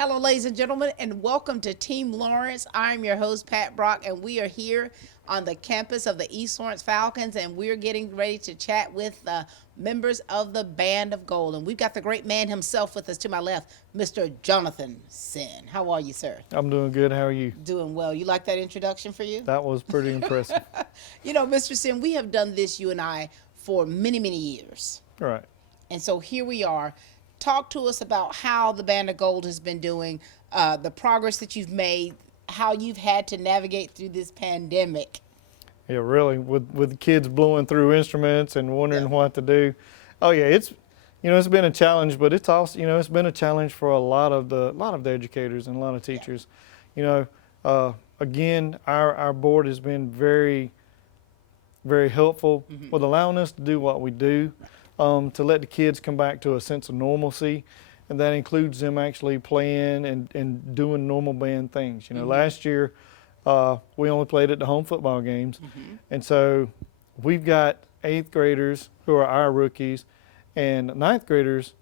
Hello, ladies and gentlemen, and welcome to Team Lawrence. I'm your host, Pat Brock, and we are here on the campus of the East Lawrence Falcons, and we're getting ready to chat with the members of the Band of Gold. And we've got the great man himself with us to my left, Mr. Jonathan Sin. How are you, sir? I'm doing good. How are you? Doing well. You like that introduction for you? That was pretty impressive. You know, Mr. Sin, we have done this, you and I, for many, many years. Right. And so here we are. Talk to us about how the Band of Gold has been doing, the progress that you've made, how you've had to navigate through this pandemic. Yeah, really, with the kids blowing through instruments and wondering what to do. Oh yeah, it's been a challenge, but it's also it's been a challenge for a lot of the educators and a lot of teachers. Again, our board has been very, very helpful with allowing us to do what we do. To let the kids come back to a sense of normalcy, and that includes them actually playing and doing normal band things. Last year we only played at the home football games, and so we've got 8th graders who are our rookies and 9th graders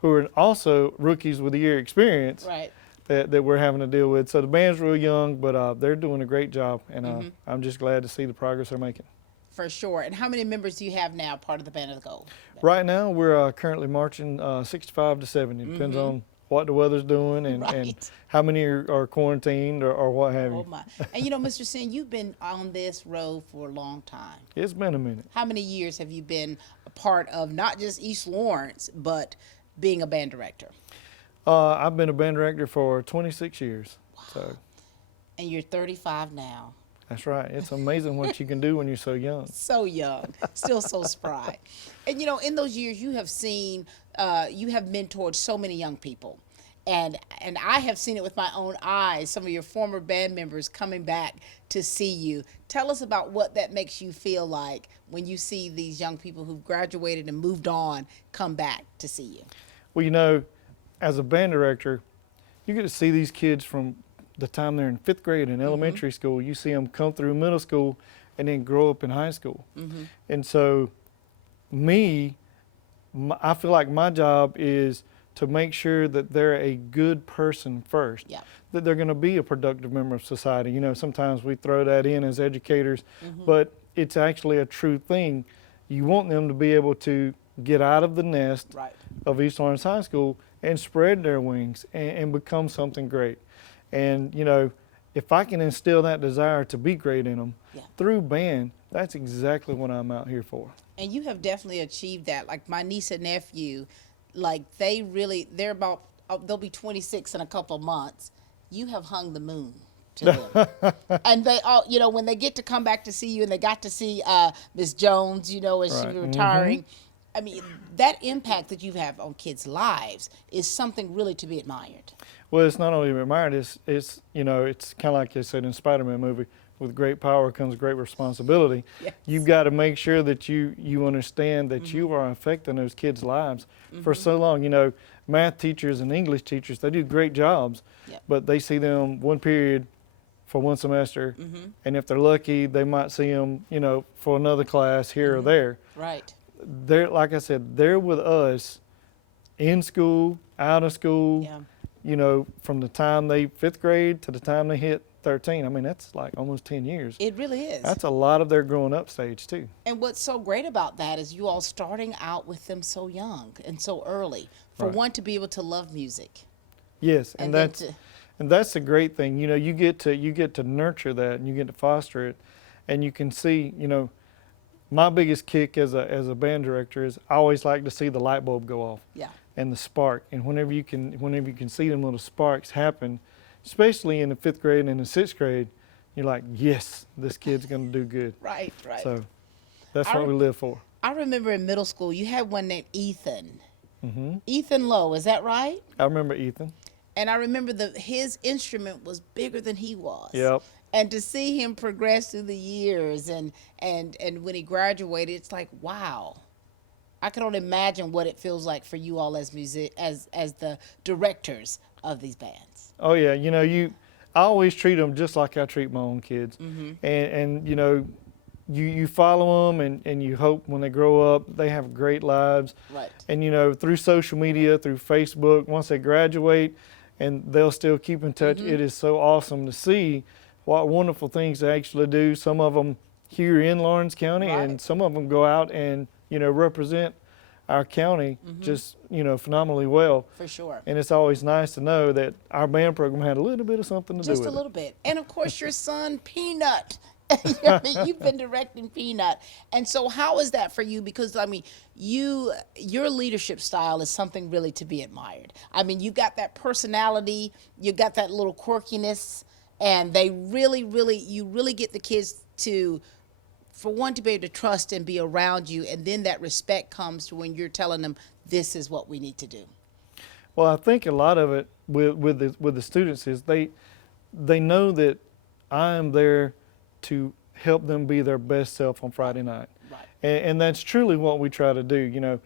who are also rookies with a year experience, Right. that we're having to deal with. So the band's real young, but they're doing a great job, and I'm just glad to see the progress they're making. For sure. And how many members do you have now part of the Band of Gold? Right now, we're currently marching 65 to 70. Depends on what the weather's doing and how many are quarantined or what have you. Oh, my. And, Mr. Sin, you've been on this road for a long time. It's been a minute. How many years have you been a part of not just East Lawrence, but being a band director? I've been a band director for 26 years. Wow. So. And you're 35 now. That's right. It's amazing what you can do when you're so young. So young, still so spry. And in those years you have seen, you have mentored so many young people. And I have seen it with my own eyes, some of your former band members coming back to see you. Tell us about what that makes you feel like when you see these young people who've graduated and moved on come back to see you. Well, as a band director, you get to see these kids from the time they're in 5th grade in elementary school. You see them come through middle school and then grow up in high school. And so I feel like my job is to make sure that they're a good person first, that they're going to be a productive member of society. Sometimes we throw that in as educators, but it's actually a true thing. You want them to be able to get out of the nest of East Lawrence High School and spread their wings and become something great. And, if I can instill that desire to be great in them through band, that's exactly what I'm out here for. And you have definitely achieved that. Like my niece and nephew, they'll be 26 in a couple months. You have hung the moon to them. And they all, when they get to come back to see you and they got to see Miss Jones, as she was retiring, I mean, that impact that you have on kids' lives is something really to be admired. Well, it's not only admired, it's it's kind of like they said in Spider-Man movie, with great power comes great responsibility. Yes. You've got to make sure that you understand that you are affecting those kids' lives for so long. Math teachers and English teachers, they do great jobs, but they see them one period for one semester, and if they're lucky, they might see them, for another class here or there. Right. They're, like I said, they're with us in school, out of school, from the time 5th grade to the time they hit 13. I mean, that's like almost 10 years. It really is. That's a lot of their growing up stage too. And what's so great about that is you all starting out with them so young and so early, for one to be able to love music. Yes, and that's the great thing. You get to nurture that and you get to foster it, and you can see, my biggest kick as a band director is I always like to see the light bulb go off. Yeah. And the spark. And whenever you can see them little sparks happen, especially in the 5th grade and in the 6th grade, you're like, yes, this kid's going to do good. Right. So that's what we live for. I remember in middle school, you had one named Ethan. Ethan Lowe, is that right? I remember Ethan. And I remember his instrument was bigger than he was. Yep. And to see him progress through the years and when he graduated, it's like, wow. I can only imagine what it feels like for you all as as the directors of these bands. Oh yeah, I always treat them just like I treat my own kids, and you follow them and you hope when they grow up they have great lives. Right. And through social media, through Facebook, once they graduate, and they'll still keep in touch. It is so awesome to see what wonderful things they actually do. Some of them here in Lawrence County, and some of them go out and, you know, represent our county just, you know, phenomenally well. For sure. And it's always nice to know that our band program had a little bit of something to do with it. Just a little bit. And of course your son, Peanut. I mean, you've been directing Peanut. And so how is that for you? Because, I mean, your leadership style is something really to be admired. I mean, you got that personality, you got that little quirkiness, and they you really get the kids to, for one, to be able to trust and be around you, and then that respect comes to when you're telling them, this is what we need to do. Well, I think a lot of it with the students is they know that I am there to help them be their best self on Friday night. Right. And that's truly what we try to do. You know,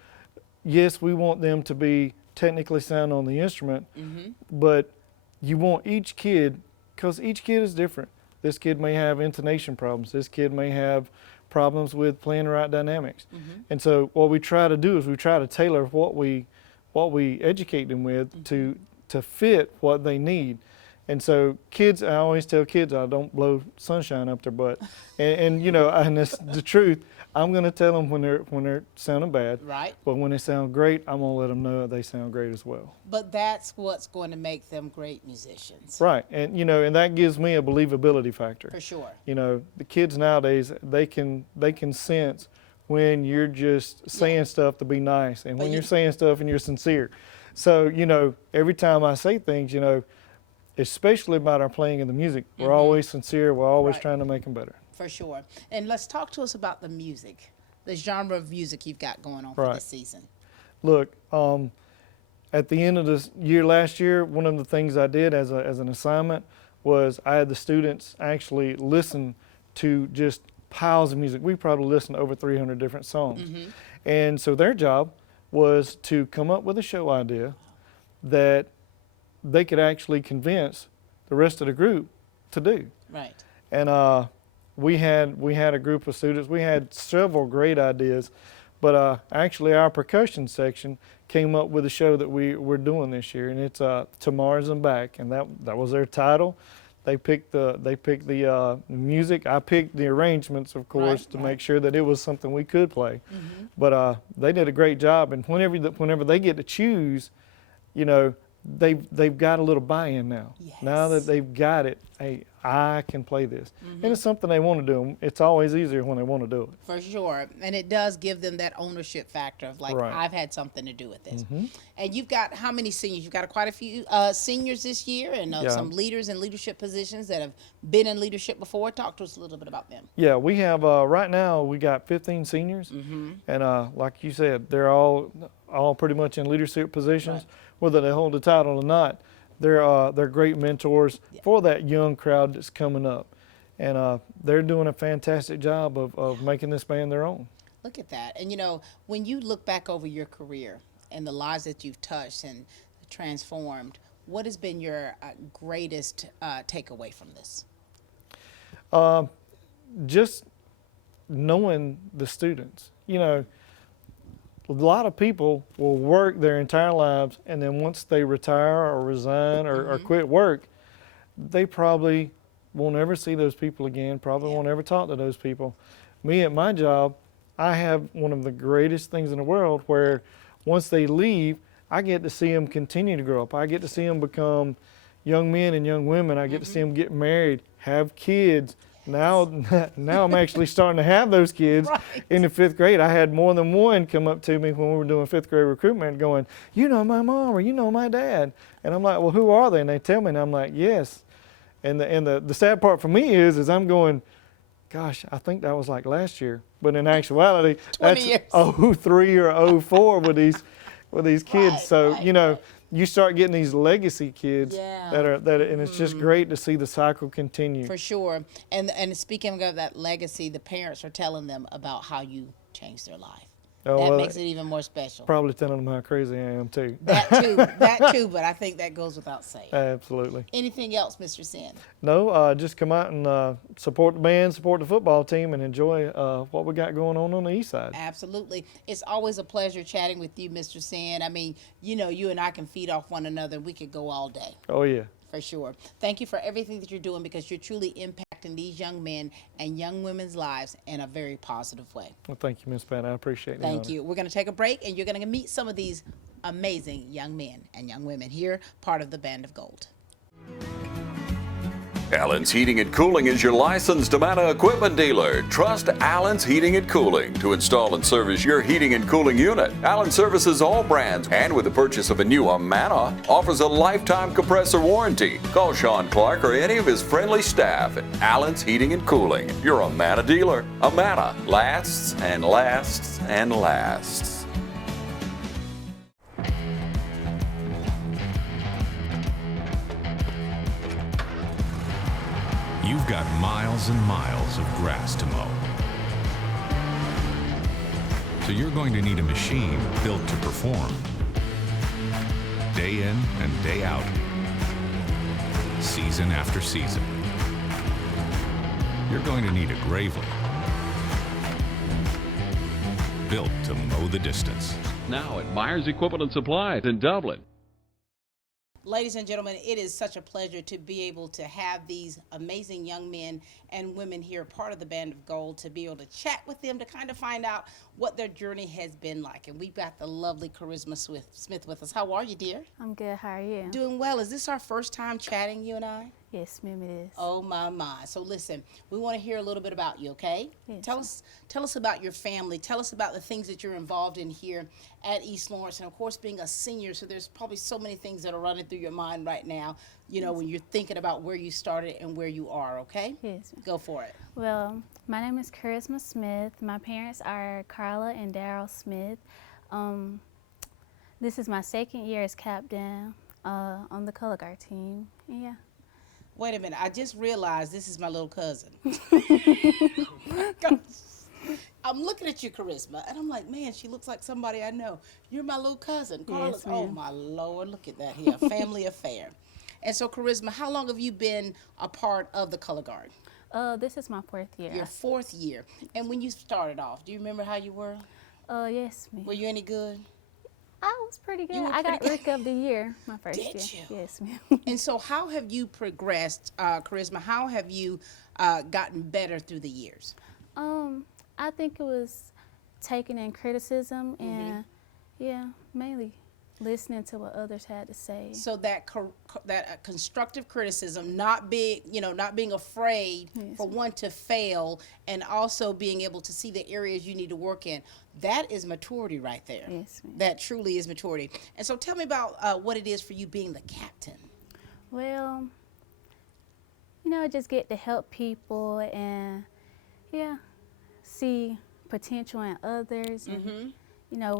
yes, we want them to be technically sound on the instrument, but you want each kid, because each kid is different. This kid may have intonation problems. This kid may have problems with playing the right dynamics. And so what we try to do is we try to tailor what we educate them with to fit what they need. And so kids, I always tell kids, I don't blow sunshine up their butt. And you know, and that's the truth. I'm going to tell them when they're sounding bad. Right. But when they sound great, I'm going to let them know they sound great as well. But that's what's going to make them great musicians. Right. And you know, and that gives me a believability factor. For sure. You know, the kids nowadays, they can sense when you're just saying stuff to be nice, and when you're saying stuff and you're sincere. So, you know, every time I say things, you know, especially about our playing and the music, we're always sincere. We're always trying to make them better. For sure. And let's talk to us about the music, the genre of music you've got going on for this season. Look, at the end of this year, last year, one of the things I did as an assignment was I had the students actually listen to just piles of music. We probably listened to over 300 different songs. And so their job was to come up with a show idea that they could actually convince the rest of the group to do. Right. And we had a group of students. We had several great ideas, but actually our percussion section came up with a show that we're doing this year, and it's To Mars and Back, and that was their title. They picked the music. I picked the arrangements, of course, to make sure that it was something we could play. But they did a great job, and whenever they get to choose, you know, they've got a little buy-in now. Yes. Now that they've got it, hey, I can play this. And it's something they want to do. It's always easier when they want to do it. For sure. And it does give them that ownership factor of like, I've had something to do with this. And you've got how many seniors? You've got quite a few seniors this year, and some leaders in leadership positions that have been in leadership before. Talk to us a little bit about them. Yeah, we have, right now, we got 15 seniors. And like you said, they're all pretty much in leadership positions, whether they hold the title or not. They're great mentors for that young crowd that's coming up. And they're doing a fantastic job of making this band their own. Look at that. And, you know, when you look back over your career and the lives that you've touched and transformed, what has been your greatest takeaway from this? Just knowing the students. You know, a lot of people will work their entire lives, and then once they retire or resign or quit work, they probably won't ever see those people again, probably won't ever talk to those people. Me at my job, I have one of the greatest things in the world where once they leave, I get to see them continue to grow up. I get to see them become young men and young women. I get to see them get married, have kids. Now I'm actually starting to have those kids in the 5th grade. I had more than one come up to me when we were doing 5th grade recruitment going, you know my mom or you know my dad. And I'm like, well, who are they? And they tell me, and I'm like, yes. And the sad part for me is I'm going, gosh, I think that was like last year. But in actuality, that's 03 or 04 with these kids. So, you know, you start getting these legacy kids and it's just great to see the cycle continue. For sure. And speaking of that legacy, the parents are telling them about how you changed their life. Oh, That well, makes it even more special. Probably telling them how crazy I am too. That too, but I think that goes without saying. Absolutely. Anything else, Mr. Sin? No, just come out and support the band, support the football team, and enjoy what we got going on the east side. Absolutely. It's always a pleasure chatting with you, Mr. Sin. I mean, you and I can feed off one another. We could go all day. Oh, yeah. For sure. Thank you for everything that you're doing, because you're truly impacting these young men and young women's lives in a very positive way. Well, thank you, Miss Pat. I appreciate it. Thank you. We're going to take a break, and you're going to meet some of these amazing young men and young women here, part of the Band of Gold. Allen's Heating and Cooling is your licensed Amana equipment dealer. Trust Allen's Heating and Cooling to install and service your heating and cooling unit. Allen services all brands, and with the purchase of a new Amana, offers a lifetime compressor warranty. Call Sean Clark or any of his friendly staff at Allen's Heating and Cooling, your Amana dealer. Amana lasts and lasts and lasts. You've got miles and miles of grass to mow. So you're going to need a machine built to perform. Day in and day out. Season after season. You're going to need a Gravely. Built to mow the distance. Now at Myers Equipment and Supplies in Dublin. Ladies and gentlemen, it is such a pleasure to be able to have these amazing young men and women here, part of the Band of Gold, to be able to chat with them, to kind of find out what their journey has been like. And we've got the lovely Charisma Smith with us. How are you, dear? I'm good. How are you? Doing well. Is this our first time chatting, you and I? Yes, ma'am, it is. Oh, my. So listen, we want to hear a little bit about you, okay? Yes. Tell us about your family. Tell us about the things that you're involved in here at East Lawrence. And, of course, being a senior, so there's probably so many things that are running through your mind right now, when you're thinking about where you started and where you are, okay? Yes. Go for it. Well, my name is Charisma Smith. My parents are Carla and Daryl Smith. This is my second year as captain on the color guard team. Yeah. Wait a minute. I just realized this is my little cousin. I'm looking at you, Charisma, and I'm like, man, she looks like somebody I know. You're my little cousin, Carla. Yes, oh, ma'am. my Lord, look at that here, family affair. And so, Charisma, how long have you been a part of the color guard? This is my 4th year. Your 4th year. And when you started off, do you remember how you were? Yes, ma'am. Were you any good? I was pretty good. You were I got pretty Rookie of the Year my first year. Did you? Yes, ma'am. And so how have you progressed, Charisma? How have you gotten better through the years? I think it was taking in criticism and, mainly listening to what others had to say. So that constructive criticism, not being afraid for one to fail, and also being able to see the areas you need to work in. That is maturity right there. Yes, ma'am. That truly is maturity. And so tell me about what it is for you being the captain. Well, just get to help people and, see potential in others and,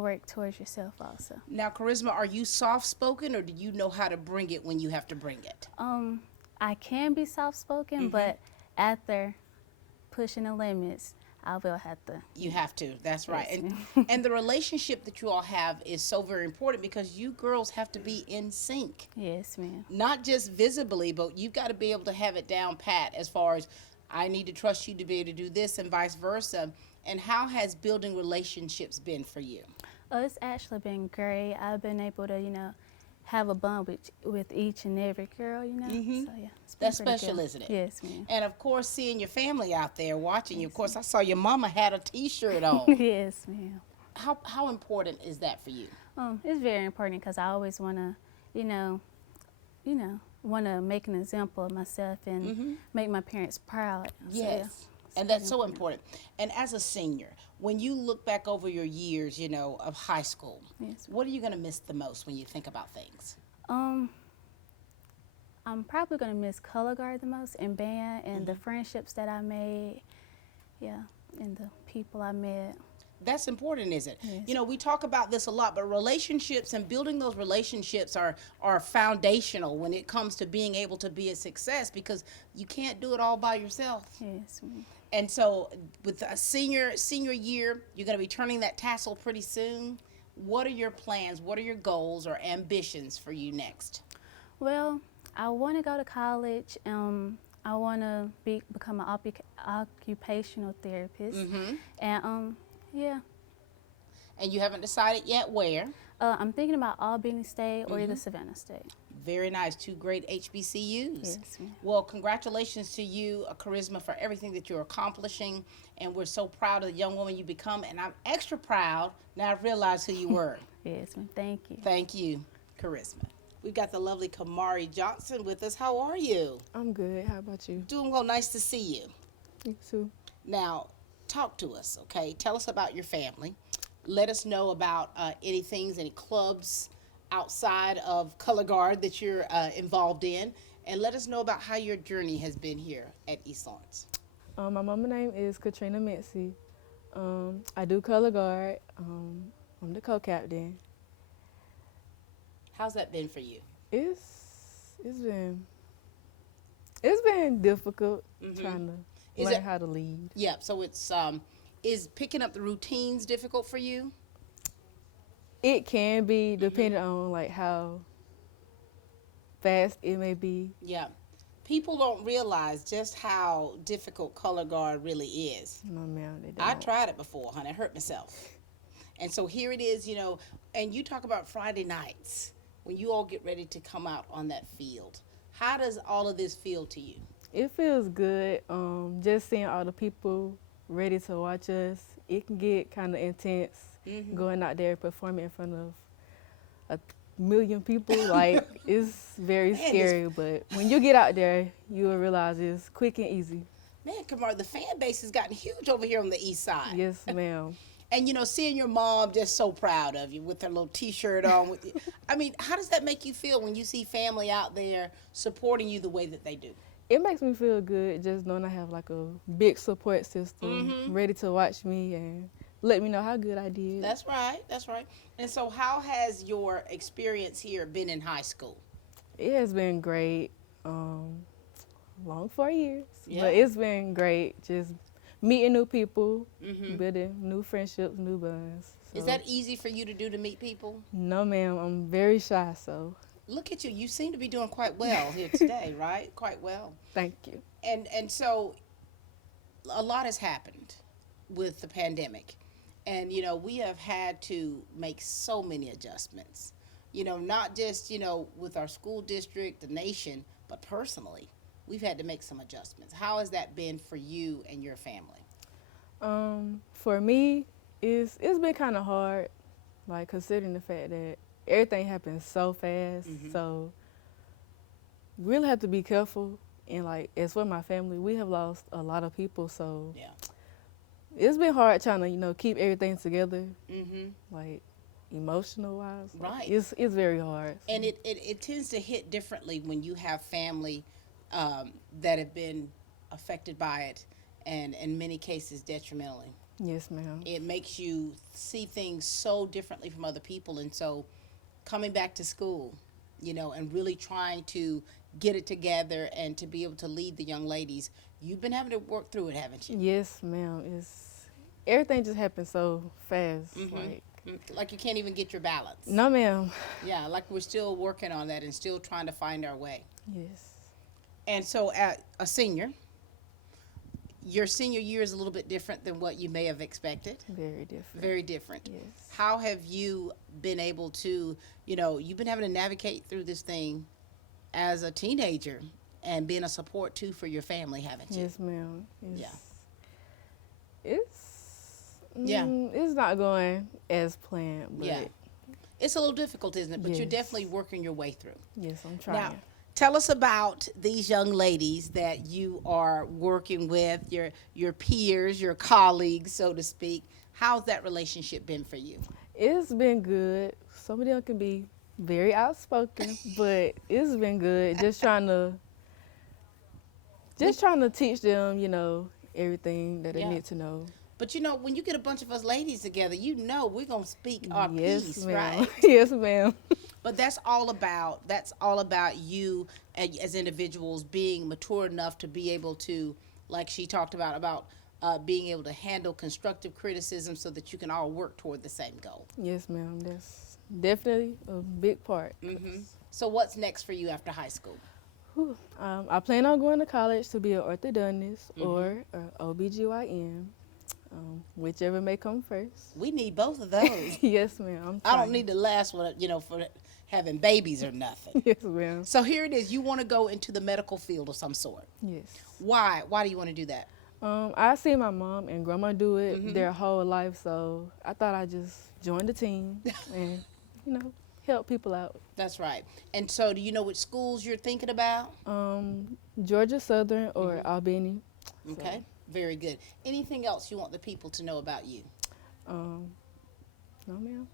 work towards yourself also. Now, Charisma, are you soft-spoken, or do you know how to bring it when you have to bring it? I can be soft-spoken, but after pushing the limits, I will have to. You have to. That's right. Yes, And the relationship that you all have is so very important, because you girls have to be in sync. Yes, ma'am. Not just visibly, but you've got to be able to have it down pat as far as, I need to trust you to be able to do this, and vice versa. And how has building relationships been for you? It's actually been great. I've been able to, have a bond with each and every girl, So, yeah. It's been That's pretty special, good. isn't it? Yes, ma'am. And, of course, seeing your family out there watching you. Of course, I saw your mama had a T-shirt on. Yes, ma'am. How important is that for you? It's very important, because I always want to, want to make an example of myself and make my parents proud. So, Yes. And that's so important. And as a senior, when you look back over your years, of high school, Yes. what are you going to miss the most when you think about things? I'm probably going to miss color guard the most, and band, and the friendships that I made, and the people I met. That's important, isn't it? Yes. We talk about this a lot, but relationships and building those relationships are foundational when it comes to being able to be a success, because you can't do it all by yourself. Yes, ma'am. And so with a senior year, you're going to be turning that tassel pretty soon. What are your plans? What are your goals or ambitions for you next? Well, I want to go to college. I want to become an occupational therapist. And yeah. And you haven't decided yet where? I'm thinking about Albany State or either Savannah State. Very nice. 2 great HBCUs. Yes, ma'am. Well, congratulations to you, Charisma, for everything that you're accomplishing. And we're so proud of the young woman you become. And I'm extra proud now I realize who you were. Yes, ma'am. Thank you. Thank you, Charisma. We've got the lovely Kamari Johnson with us. How are you? I'm good. How about you? Doing well. Nice to see you. You too. Now, talk to us, okay? Tell us about your family. Let us know about any clubs outside of Color Guard that you're involved in. And let us know about how your journey has been here at East Lawrence. My mama's name is Katrina Mitzi. I do Color Guard. I'm the co-captain. How's that been for you? It's been difficult trying to learn how to lead. Yeah, so it's is picking up the routines difficult for you? It can be depending on like how fast it may be. Yeah. People don't realize just how difficult Color Guard really is. No, ma'am, they don't. I tried it before, honey. I hurt myself. And so here it is, and you talk about Friday nights when you all get ready to come out on that field. How does all of this feel to you? It feels good. Just seeing all the people ready to watch us. It can get kind of intense going out there performing in front of a million people. Like, it's very scary, but when you get out there, you will realize it's quick and easy. Man, Kamari, the fan base has gotten huge over here on the east side. Yes, ma'am. And, seeing your mom just so proud of you with her little T-shirt on. I mean, how does that make you feel when you see family out there supporting you the way that they do? It makes me feel good just knowing I have like a big support system ready to watch me and let me know how good I did. That's right. That's right. And so how has your experience here been in high school? It has been great. Long 4 years. Yeah. But it's been great just meeting new people, building new friendships, new bonds. So. Is that easy for you to do, to meet people? No, ma'am. I'm very shy, so. Look at you. You seem to be doing quite well here today, right? Quite well. Thank you. And so a lot has happened with the pandemic. And, we have had to make so many adjustments, not just, with our school district, the nation, but personally. We've had to make some adjustments. How has that been for you and your family? For me, it's been kind of hard, like considering the fact that everything happens so fast. So we really have to be careful. And like, as for my family, we have lost a lot of people. So yeah, it's been hard trying to, keep everything together, like emotional wise. Right. It's very hard. So. And it tends to hit differently when you have family that have been affected by it, and in many cases detrimentally. Yes, ma'am. It makes you see things so differently from other people. And so coming back to school, and really trying to get it together and to be able to lead the young ladies, you've been having to work through it, haven't you? Yes, ma'am. Everything just happens so fast. Like you can't even get your balance. No, ma'am. Yeah, like we're still working on that and still trying to find our way. Yes. And so at a senior, your senior year is a little bit different than what you may have expected. Very different. Very different. Yes. How have you been able to, you've been having to navigate through this thing as a teenager and being a support too for your family, haven't you? Yes, ma'am. Yeah. It's not going as planned, but yeah. It's a little difficult, isn't it? But you're Yes. definitely working your way through. yes, I'm trying. Now, tell us about these young ladies that you are working with, your peers, your colleagues, so to speak. How's that relationship been for you? It's been good. Some of them can be very outspoken, but it's been good. Just trying to teach them, everything that they Yeah. need to know. But when you get a bunch of us ladies together, we're gonna speak our Yes, piece, ma'am. right? Yes, ma'am. But that's all about you as individuals being mature enough to be able to, like she talked about being able to handle constructive criticism so that you can all work toward the same goal. Yes, ma'am. That's definitely a big part. So what's next for you after high school? I plan on going to college to be an orthodontist or an OBGYN, whichever may come first. We need both of those. Yes, ma'am. I don't need the last one, for having babies or nothing. Yes, ma'am. So here it is. You want to go into the medical field of some sort. Yes. Why? Why do you want to do that? I see my mom and grandma do it their whole life, so I thought I'd just join the team and, help people out. That's right. And so do you know which schools you're thinking about? Georgia Southern or Albany. Okay, very good. Anything else you want the people to know about you? No, ma'am.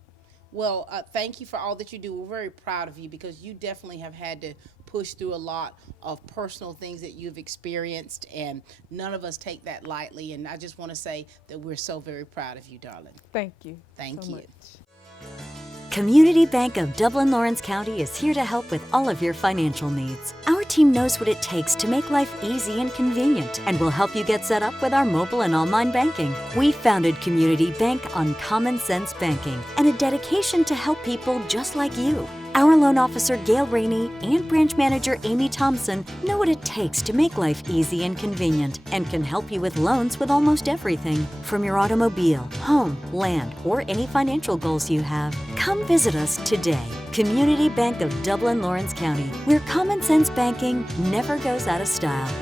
Well, thank you for all that you do. We're very proud of you because you definitely have had to push through a lot of personal things that you've experienced, and none of us take that lightly. And I just want to say that we're so very proud of you, darling. Thank you. Thank so you. much. Community Bank of Dublin-Lawrence County is here to help with all of your financial needs. Our team knows what it takes to make life easy and convenient and will help you get set up with our mobile and online banking. We founded Community Bank on common sense banking and a dedication to help people just like you. Our loan officer, Gail Rainey, and branch manager, Amy Thompson, know what it takes to make life easy and convenient and can help you with loans with almost everything, from your automobile, home, land, or any financial goals you have. Come visit us today. Community Bank of Dublin-Lawrence County, where common sense banking never goes out of style.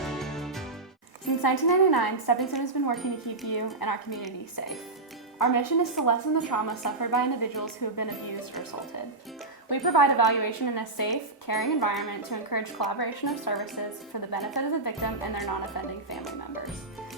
Since 1999, Stepping Stone has been working to keep you and our community safe. Our mission is to lessen the trauma suffered by individuals who have been abused or assaulted. We provide evaluation in a safe, caring environment to encourage collaboration of services for the benefit of the victim and their non-offending family members.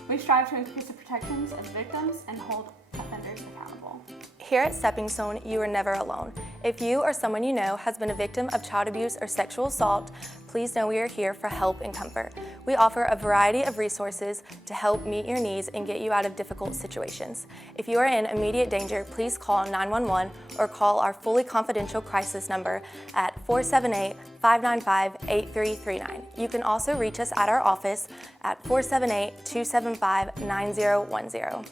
We strive to increase the protections of victims and hold offenders accountable. Here at Stepping Stone, you are never alone. If you or someone you know has been a victim of child abuse or sexual assault, please know we are here for help and comfort. We offer a variety of resources to help meet your needs and get you out of difficult situations. If you are in immediate danger, please call 911 or call our fully confidential crisis number at 478-595-8339. You can also reach us at our office at 478-275-9010.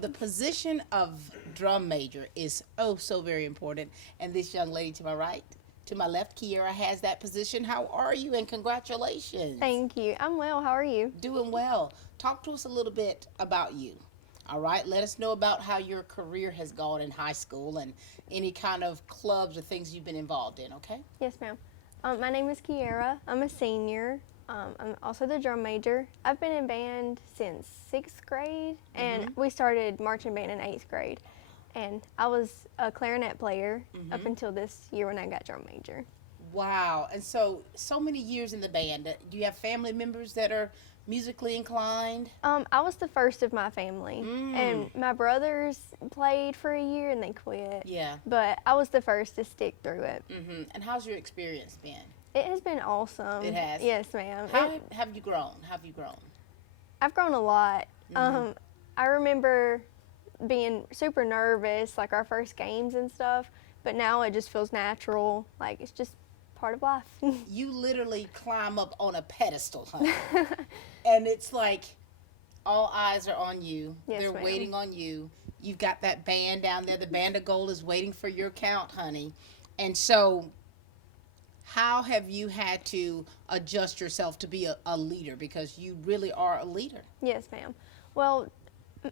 The position of drum major is so very important. And this young lady to my right, to my left, Kiera, has that position. How are you? And congratulations. Thank you. I'm well. How are you? Doing well. Talk to us a little bit about you. All right. Let us know about how your career has gone in high school and any kind of clubs or things you've been involved in, okay? Yes, ma'am. My name is Kiera. I'm a senior. I'm also the drum major. I've been in band since 6th grade, and we started marching band in 8th grade. And I was a clarinet player up until this year when I got drum major. Wow. And so many years in the band. Do you have family members that are musically inclined? I was the first of my family, and my brothers played for a year and they quit. Yeah. But I was the first to stick through it. And how's your experience been? It has been awesome. It has? Yes, ma'am. How have you grown? I've grown a lot. I remember being super nervous, like our first games and stuff, but now it just feels natural. Like, it's just part of life. You literally climb up on a pedestal, honey. And it's like all eyes are on you. Yes, They're ma'am. waiting on you. You've got that band down there. The band of gold is waiting for your count, honey. And so how have you had to adjust yourself to be a leader? Because you really are a leader. Yes, ma'am. Well,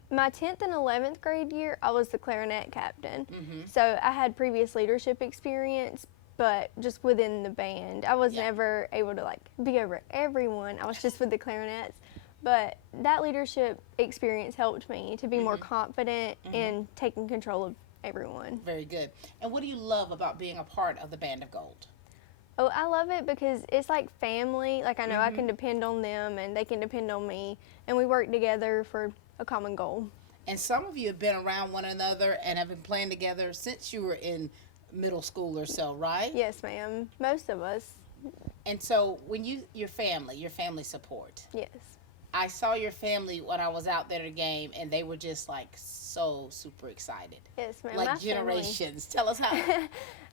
my 10th and 11th grade year, I was the clarinet captain. So I had previous leadership experience, but just within the band. I was never able to be over everyone. I was just with the clarinets. But that leadership experience helped me to be more confident in taking control of everyone. Very good. And what do you love about being a part of the Band of Gold? Oh, I love it because it's like family. Like, I know I can depend on them and they can depend on me, and we work together for a common goal. And some of you have been around one another and have been playing together since you were in middle school or so, right? Yes, ma'am. Most of us. And so when your family support. Yes. I saw your family when I was out there at the game, and they were just like so super excited. Yes, ma'am. Like My generations. Tell us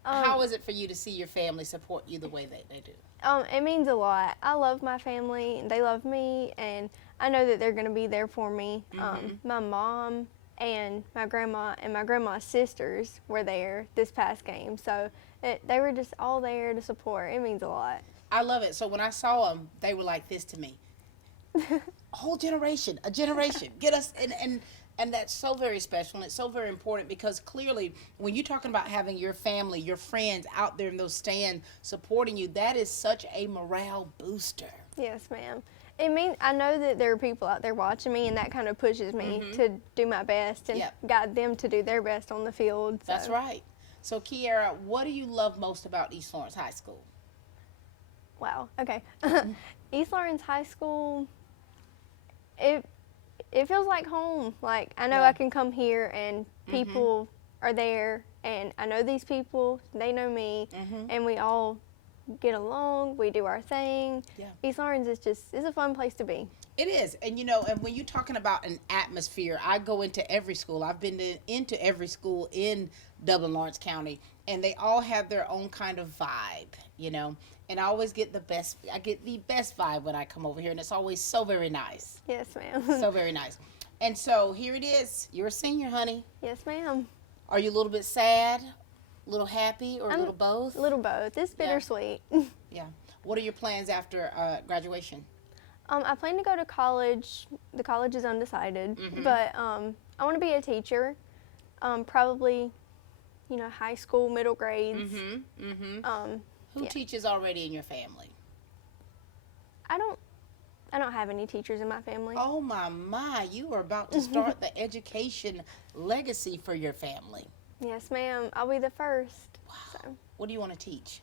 how is it for you to see your family support you the way they do? It means a lot. I love my family, and they love me, and I know that they're going to be there for me. My mom and my grandma's sisters were there this past game, so they were just all there to support. It means a lot. I love it. So when I saw them, they were like this to me. A whole generation, get us, and that's so very special, and it's so very important, because clearly when you're talking about having your family, your friends out there in those stands supporting you, that is such a morale booster. Yes, ma'am. It means I know that there are people out there watching me, and that kind of pushes me to do my best and guide them to do their best on the field. So. That's right. So Kiara, what do you love most about East Lawrence High School? Wow. Okay. East Lawrence High School. It feels like home. Like, I know I can come here and people are there, and I know these people, they know me, and we all get along, we do our thing. East Lawrence is it's a fun place to be. It is. And and when you're talking about an atmosphere, I go into every school. I've been into every school in Dublin, Lawrence County, and they all have their own kind of vibe, and I always get the best vibe when I come over here, and it's always so very nice. Yes, ma'am. So very nice. And so here it is. You're a senior, honey. Yes, ma'am. Are you a little bit sad, a little happy, or a little both? A little both. It's bittersweet. Yeah. What are your plans after graduation? I plan to go to college. The college is undecided, but I want to be a teacher, probably, high school, middle grades. Who teaches already in your family? I don't have any teachers in my family. Oh my, you are about to start the education legacy for your family. Yes, ma'am. I'll be the first. Wow. So. What do you want to teach?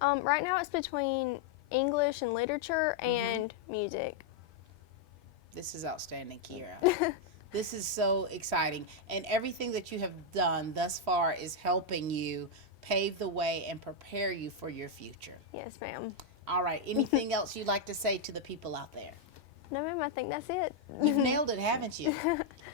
Right now it's between English and literature and music. This is outstanding, Kiara. This is so exciting. And everything that you have done thus far is helping you pave the way and prepare you for your future. Yes, ma'am. All right. Anything else you'd like to say to the people out there? No, ma'am. I think that's it. You've nailed it, haven't you?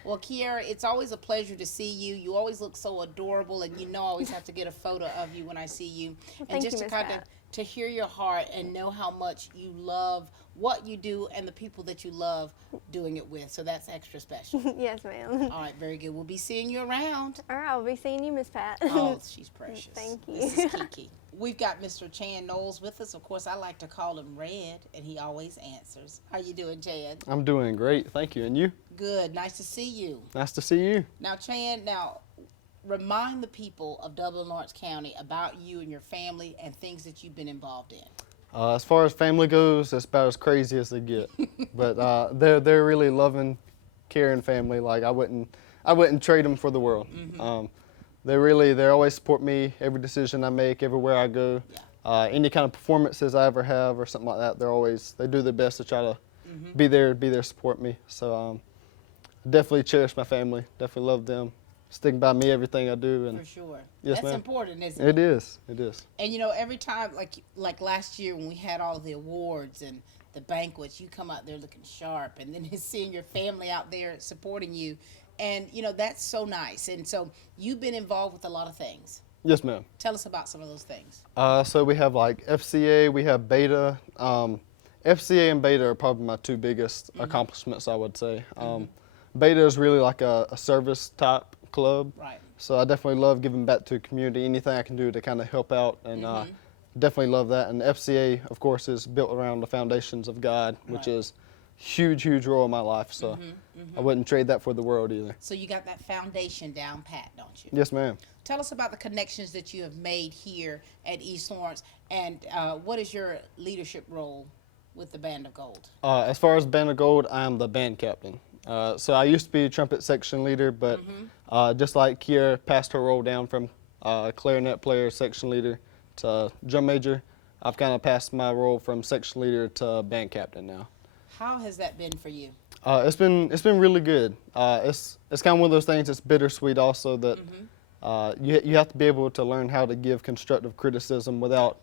Well, Kiara, it's always a pleasure to see you. You always look so adorable, and I always have to get a photo of you when I see you. Well, and thank just you, to Miss kind of Pat. to hear your heart and know how much you love what you do and the people that you love doing it with. So that's extra special. Yes, ma'am. All right, very good. We'll be seeing you around. All right, I'll be seeing you, Miss Pat. Oh, she's precious. Thank you. This is Kiki. We've got Mr. Chan Knowles with us. Of course, I like to call him Red, and he always answers. How you doing, Chan? I'm doing great, thank you. And you? Good. Nice to see you. Nice to see you. Now, Chan, remind the people of Dublin, Lawrence County about you and your family and things that you've been involved in. As far as family goes, it's about as crazy as they get. But they're really loving, caring family. Like I wouldn't trade them for the world. They always support me, every decision I make, everywhere I go. Yeah. Any kind of performances I ever have or something like that, they do their best to try to be there to support me. So definitely cherish my family, definitely love them, sticking by me everything I do. And for sure. Yes, That's ma'am. important, isn't it? It is. It is. And every time, like last year when we had all the awards and the banquets, you come out there looking sharp, and then seeing your family out there supporting you. And, that's so nice. And so you've been involved with a lot of things. Yes, ma'am. Tell us about some of those things. So we have like FCA, we have Beta. FCA and Beta are probably my two biggest accomplishments, I would say. Beta is really like a service type club. Right. So I definitely love giving back to the community, anything I can do to kind of help out, and definitely love that. And FCA, of course, is built around the foundations of God, which is huge role in my life. So I wouldn't trade that for the world either. So you got that foundation down pat, don't you? Yes, ma'am. Tell us about the connections that you have made here at East Lawrence, and what is your leadership role with the Band of Gold? As far as Band of Gold, I am the band captain. So I used to be Trumpet Section leader, but just like Kiara passed her role down from Clarinet player, section leader, to drum major, I've kind of passed my role from section leader to band captain now. How has that been for you? It's been really good. It's kind of one of those things that's bittersweet also, that you have to be able to learn how to give constructive criticism without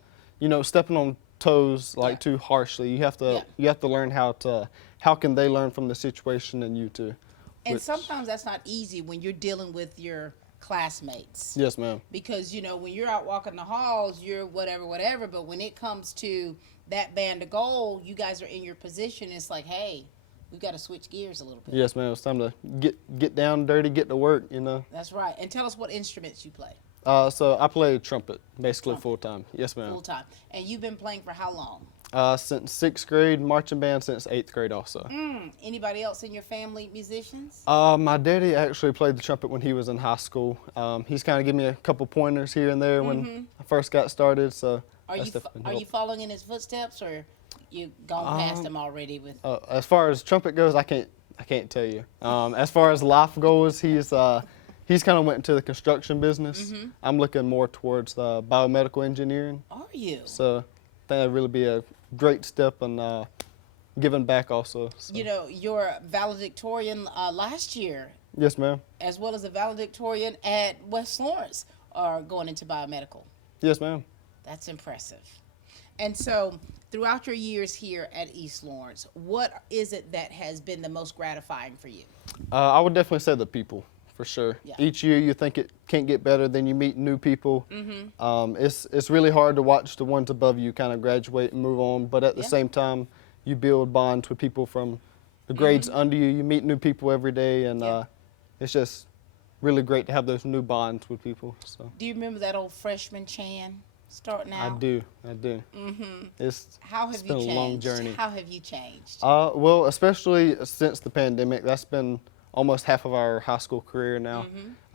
stepping on toes like too harshly. You have to learn how can they learn from the situation and you too. And sometimes that's not easy when you're dealing with your classmates. Yes, ma'am. Because, you know, when you're out walking the halls, you're whatever, but when it comes to that band of gold, you guys are in your position. It's like, hey, we've got to switch gears a little bit. Yes, ma'am. It's time to get down dirty, get to work, you know. That's right. And tell us what instruments you play. So I play trumpet, basically full-time. Yes, ma'am. Full-time. And you've been playing for how long? Since 6th grade, marching band since 8th grade also. Anybody else in your family musicians? My daddy actually played the trumpet when he was in high school. He's kind of given me a couple pointers here and there when I first got started. So are you following in his footsteps, or you gone past him already? With as far as trumpet goes, I can't tell you. As far as life goes, he's kind of went into the construction business. I'm looking more towards biomedical engineering. Are you? So I think that'd really be a great step and giving back also. So. You know, you're valedictorian last year. Yes, ma'am. As well as a valedictorian at West Lawrence are going into biomedical. Yes, ma'am. That's impressive. And so throughout your years here at East Lawrence, what is it that has been the most gratifying for you? I would definitely say the people, for sure. Yeah. Each year you think it can't get better, then you meet new people. It's really hard to watch the ones above you kind of graduate and move on, but at the same time, you build bonds with people from the grades under you. You meet new people every day, and it's just really great to have those new bonds with people. So. Do you remember that old freshman Chan starting out? I do. It's been a long journey. How have you changed? Well, especially since the pandemic, that's been almost half of our high school career now.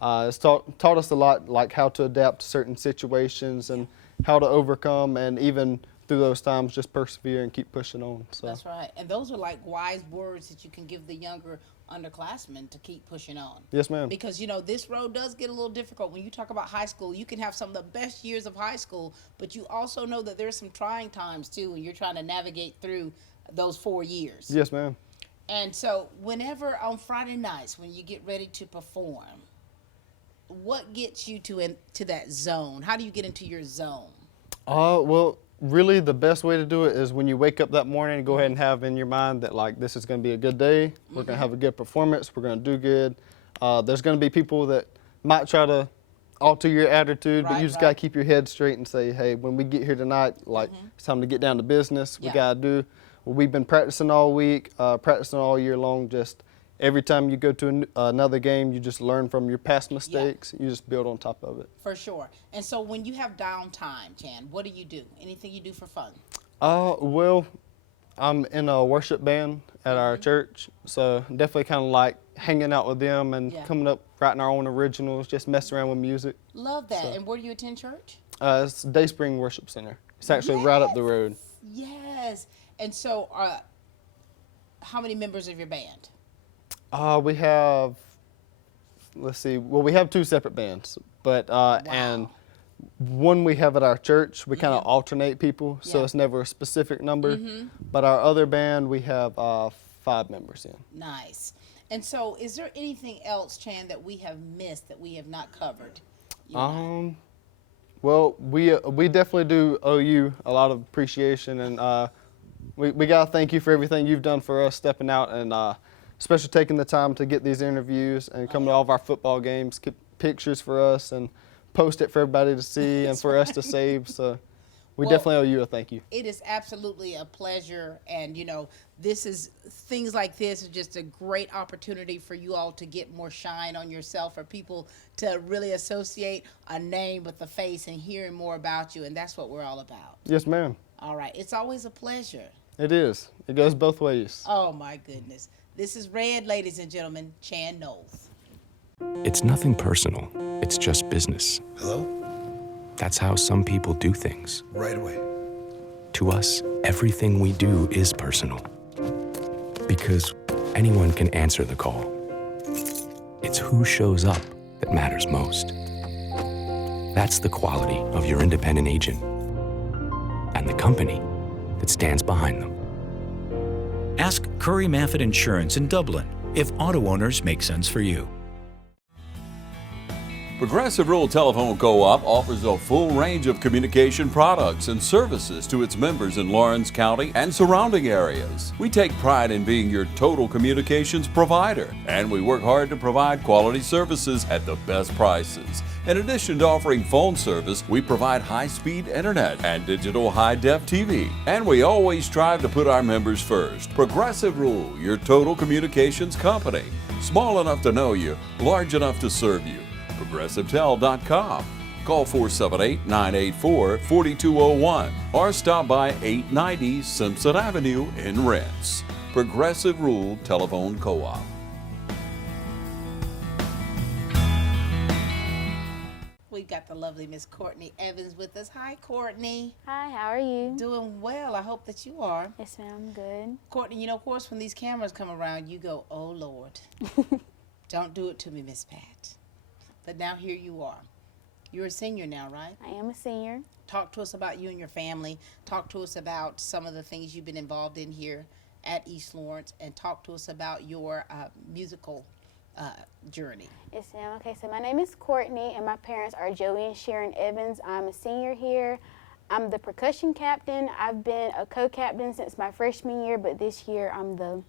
It's taught us a lot, like how to adapt to certain situations and how to overcome, and even through those times, just persevere and keep pushing on. So. That's right. And those are like wise words that you can give the younger underclassmen to keep pushing on. Yes, ma'am. Because, you know, this road does get a little difficult. When you talk about high school, you can have some of the best years of high school, but you also know that there's some trying times too, and you're trying to navigate through those 4 years. Yes, ma'am. And so whenever on Friday nights, when you get ready to perform, what gets you to that zone? How do you get into your zone? Well, really the best way to do it is when you wake up that morning, go ahead and have in your mind that like this is going to be a good day. We're going to have a good performance. We're going to do good. There's going to be people that might try to alter your attitude, but you just got to keep your head straight and say, hey, when we get here tonight, like it's time to get down to business. We got to do what we've been practicing all week, practicing all year long. Just every time you go to another game, you just learn from your past mistakes. You just build on top of it. For sure. And so when you have downtime, Chan, what do you do? Anything you do for fun? Well, I'm in a worship band at our church, so definitely kind of like hanging out with them and coming up, writing our own originals, just messing around with music. Love that. So. And where do you attend church? It's Dayspring Worship Center. It's actually right up the road. Yes. And so how many members of your band? We have, let's see, well, we have 2 separate bands, but, and one we have at our church. We kind of alternate people, so it's never a specific number. But our other band, we have 5 members in. Nice. And so is there anything else, Chan, that we have missed that we have not covered? Well, we definitely do owe you a lot of appreciation, and we got to thank you for everything you've done for us, stepping out and especially taking the time to get these interviews and come to all of our football games, get pictures for us and post it for everybody to see and for us to save. So we definitely owe you a thank you. It is absolutely a pleasure. And, you know, things like this are just a great opportunity for you all to get more shine on yourself, for people to really associate a name with the face and hearing more about you. And that's what we're all about. Yes, ma'am. All right. It's always a pleasure. It is. It goes both ways. Oh, my goodness. This is Red, ladies and gentlemen, Chan Knowles. It's nothing personal. It's just business. Hello? That's how some people do things. Right away. To us, everything we do is personal. Because anyone can answer the call. It's who shows up that matters most. That's the quality of your independent agent and the company that stands behind them. Ask Curry Maffitt Insurance in Dublin if auto owners make sense for you. Progressive Rural Telephone Co-op offers a full range of communication products and services to its members in Lawrence County and surrounding areas. We take pride in being your total communications provider, and we work hard to provide quality services at the best prices. In addition to offering phone service, we provide high-speed internet and digital high-def TV. And we always strive to put our members first. Progressive Rural, your total communications company. Small enough to know you, large enough to serve you. ProgressiveTel.com. Call 478-984-4201 or stop by 890 Simpson Avenue in Renss. Progressive Rural Telephone Co-op. We've got the lovely Miss Courtney Evans with us. Hi, Courtney. Hi, how are you? Doing well. I hope that you are. Yes, ma'am, I'm good. Courtney, you know, of course, when these cameras come around, you go, oh, Lord. Don't do it to me, Miss Pat. But now here you are. You're a senior now, right? I am a senior. Talk to us about you and your family. Talk to us about some of the things you've been involved in here at East Lawrence, and talk to us about your musical journey. Yes, ma'am. Okay, so my name is Courtney, and my parents are Joey and Sharon Evans. I'm a senior here. I'm the percussion captain. I've been a co-captain since my freshman year, but this year I'm the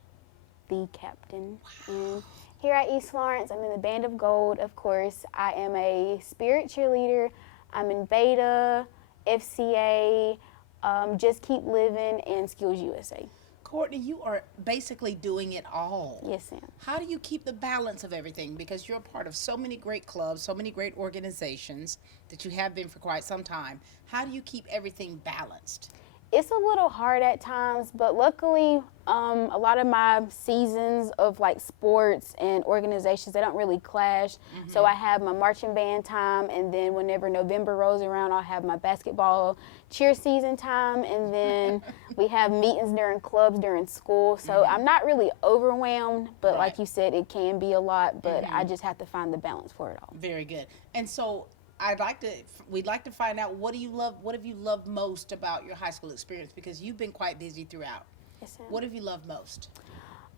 captain. Wow. And here at East Lawrence, I'm in the Band of Gold, of course. I am a spirit cheerleader. I'm in Beta, FCA, Just Keep Living, and Skills USA. Courtney, you are basically doing it all. Yes, ma'am. How do you keep the balance of everything? Because you're a part of so many great clubs, so many great organizations that you have been for quite some time. How do you keep everything balanced? It's a little hard at times, but luckily, a lot of my seasons of like sports and organizations, they don't really clash. Mm-hmm. So I have my marching band time, and then whenever November rolls around, I'll have my basketball cheer season time, and then we have meetings during clubs during school. So mm-hmm. I'm not really overwhelmed, but right. like you said, it can be a lot, but mm-hmm. I just have to find the balance for it all. Very good. And so we'd like to find out, what have you loved most about your high school experience? Because you've been quite busy throughout. Yes, ma'am. What have you loved most?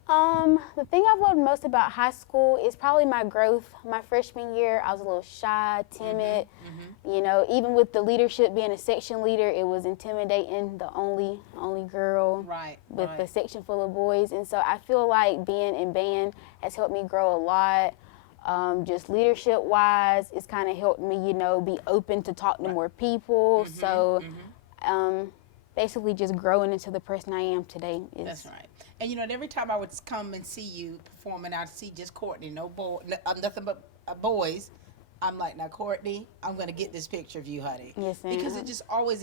The thing I've loved most about high school is probably my growth. My freshman year, I was a little shy, timid. Mm-hmm. You know, even with the leadership, being a section leader, it was intimidating, the only girl with the section full of boys. And so I feel like being in band has helped me grow a lot. Just leadership-wise, it's kind of helped me, you know, be open to talk to more people. Mm-hmm, so basically just growing into the person I am today. That's right. And, you know, every time I would come and see you performing, I'd see just Courtney, nothing but boys. I'm like, now, Courtney, I'm going to get this picture of you, honey. Yes, ma'am. Because it just always,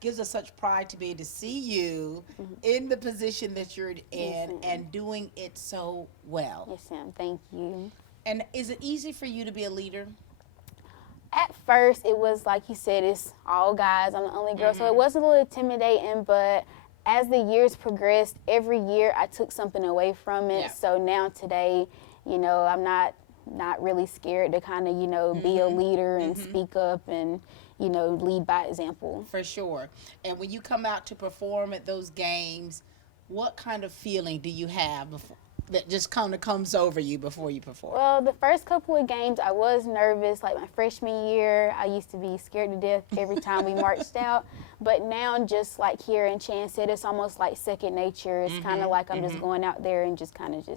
gives us such pride to be able to see you in the position that you're in and doing it so well. Yes, ma'am. Thank you. And is it easy for you to be a leader? At first, it was like you said, it's all guys. I'm the only girl, so it was a little intimidating. But as the years progressed, every year I took something away from it. Yeah. So now today, you know, I'm not really scared to kind of, you know, be a leader and speak up and, you know, lead by example. For sure. And when you come out to perform at those games, what kind of feeling do you have that just kind of comes over you before you perform? Well, the first couple of games, I was nervous. Like my freshman year, I used to be scared to death every time we marched out. But now, just like here in Chan said, it's almost like second nature. It's kind of like I'm just going out there and just kind of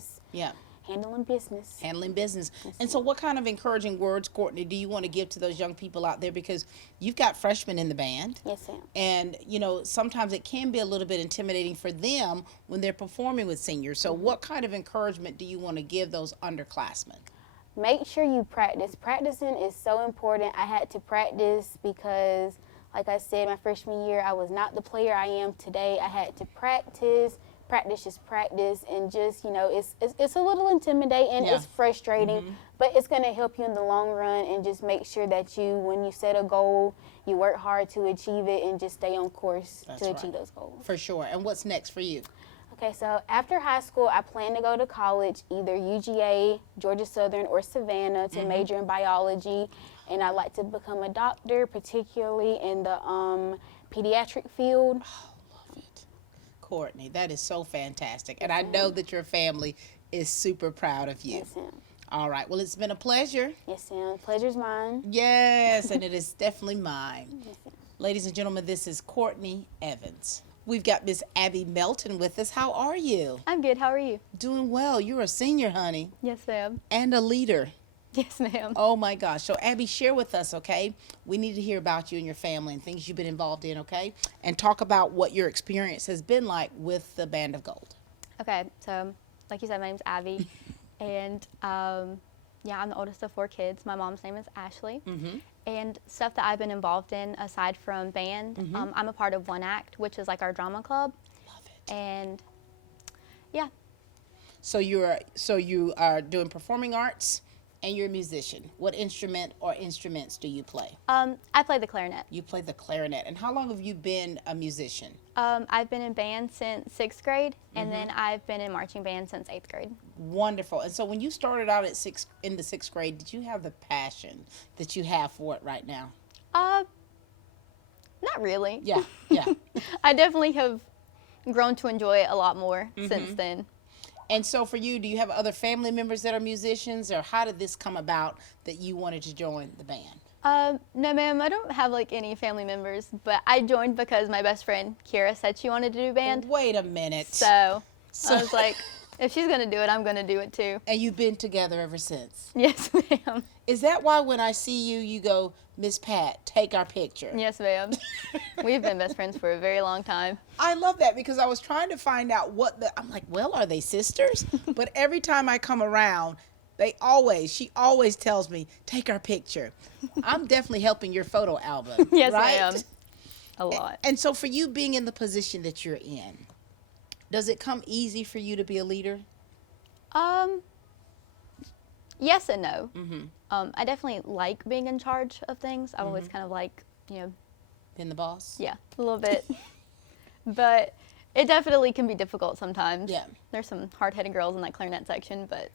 handling business. Handling business. Yes, and so what kind of encouraging words, Courtney, do you want to give to those young people out there? Because you've got freshmen in the band. Yes, ma'am. And, you know, sometimes it can be a little bit intimidating for them when they're performing with seniors. So what kind of encouragement do you want to give those underclassmen? Make sure you practice. Practicing is so important. I had to practice because, like I said, my freshman year, I was not the player I am today. I had to practice, and just, you know, it's a little intimidating, it's frustrating, but it's going to help you in the long run, and just make sure that you, when you set a goal, you work hard to achieve it and just stay on course to achieve those goals. For sure. And what's next for you? Okay, so after high school, I plan to go to college, either UGA, Georgia Southern, or Savannah, to major in biology, and I'd like to become a doctor, particularly in the pediatric field. Courtney, that is so fantastic. And I know that your family is super proud of you. Yes, ma'am. All right. Well, it's been a pleasure. Yes, ma'am. Pleasure's mine. Yes, and it is definitely mine. Ladies and gentlemen, this is Courtney Evans. We've got Miss Abby Melton with us. How are you? I'm good. How are you? Doing well. You're a senior, honey. Yes, ma'am. And a leader. Yes, ma'am. Oh, my gosh. So, Abby, share with us, okay? We need to hear about you and your family and things you've been involved in, okay? And talk about what your experience has been like with the Band of Gold. Okay, so like you said, my name's Abby, and yeah, I'm the oldest of 4 kids. My mom's name is Ashley. And stuff that I've been involved in aside from band, I'm a part of One Act, which is like our drama club. Love it. And yeah. So you are doing performing arts and you're a musician. What instrument or instruments do you play? I play the clarinet. You play the clarinet. And how long have you been a musician? I've been in band since 6th grade, and then I've been in marching band since 8th grade. Wonderful. And so when you started out in the 6th grade, did you have the passion that you have for it right now? Not really. Yeah. I definitely have grown to enjoy it a lot more since then. And so for you, do you have other family members that are musicians, or how did this come about that you wanted to join the band? No, ma'am, I don't have like any family members, but I joined because my best friend, Kira, said she wanted to do band. Wait a minute. So I was like, if she's going to do it, I'm going to do it too. And you've been together ever since? Yes, ma'am. Is that why when I see you, you go, Miss Pat, take our picture? Yes, ma'am. We've been best friends for a very long time. I love that because I was trying to find out I'm like, well, are they sisters? But every time I come around, she always tells me, take our picture. I'm definitely helping your photo album. Yes, right? ma'am. A lot. And so for you being in the position that you're in, does it come easy for you to be a leader? Yes and no. I definitely like being in charge of things. I've always kind of like, Been the boss? Yeah, a little bit. But it definitely can be difficult sometimes. Yeah. There's some hard-headed girls in that clarinet section, but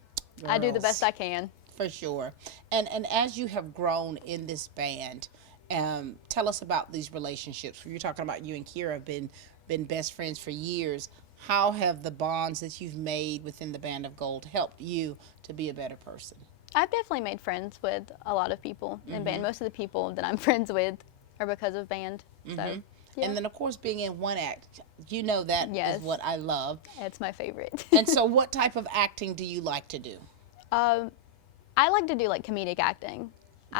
I do the best I can. For sure. And as you have grown in this band, tell us about these relationships. You're talking about you and Kira have been best friends for years. How have the bonds that you've made within the Band of Gold helped you to be a better person? I've definitely made friends with a lot of people in band. Most of the people that I'm friends with are because of band. So, yeah. And then, of course, being in One Act, you know that is what I love. It's my favorite. And so what type of acting do you like to do? I like to do like comedic acting.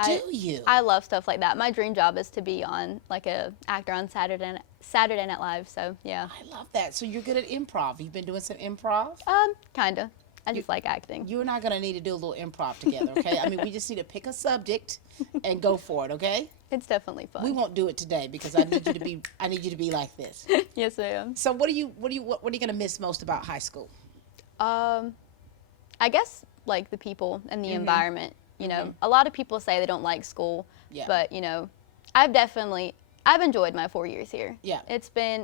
Do you? I love stuff like that. My dream job is to be on like a actor on Saturday Night Live. So yeah. I love that. So you're good at improv. You've been doing some improv? Kinda. I just like acting. You and I are gonna need to do a little improv together, okay? I mean, we just need to pick a subject and go for it, okay? It's definitely fun. We won't do it today because I need you to be like this. Yes, ma'am. So what are you gonna miss most about high school? I guess like the people and the environment. You know, a lot of people say they don't like school, but I've enjoyed my 4 years here. Yeah.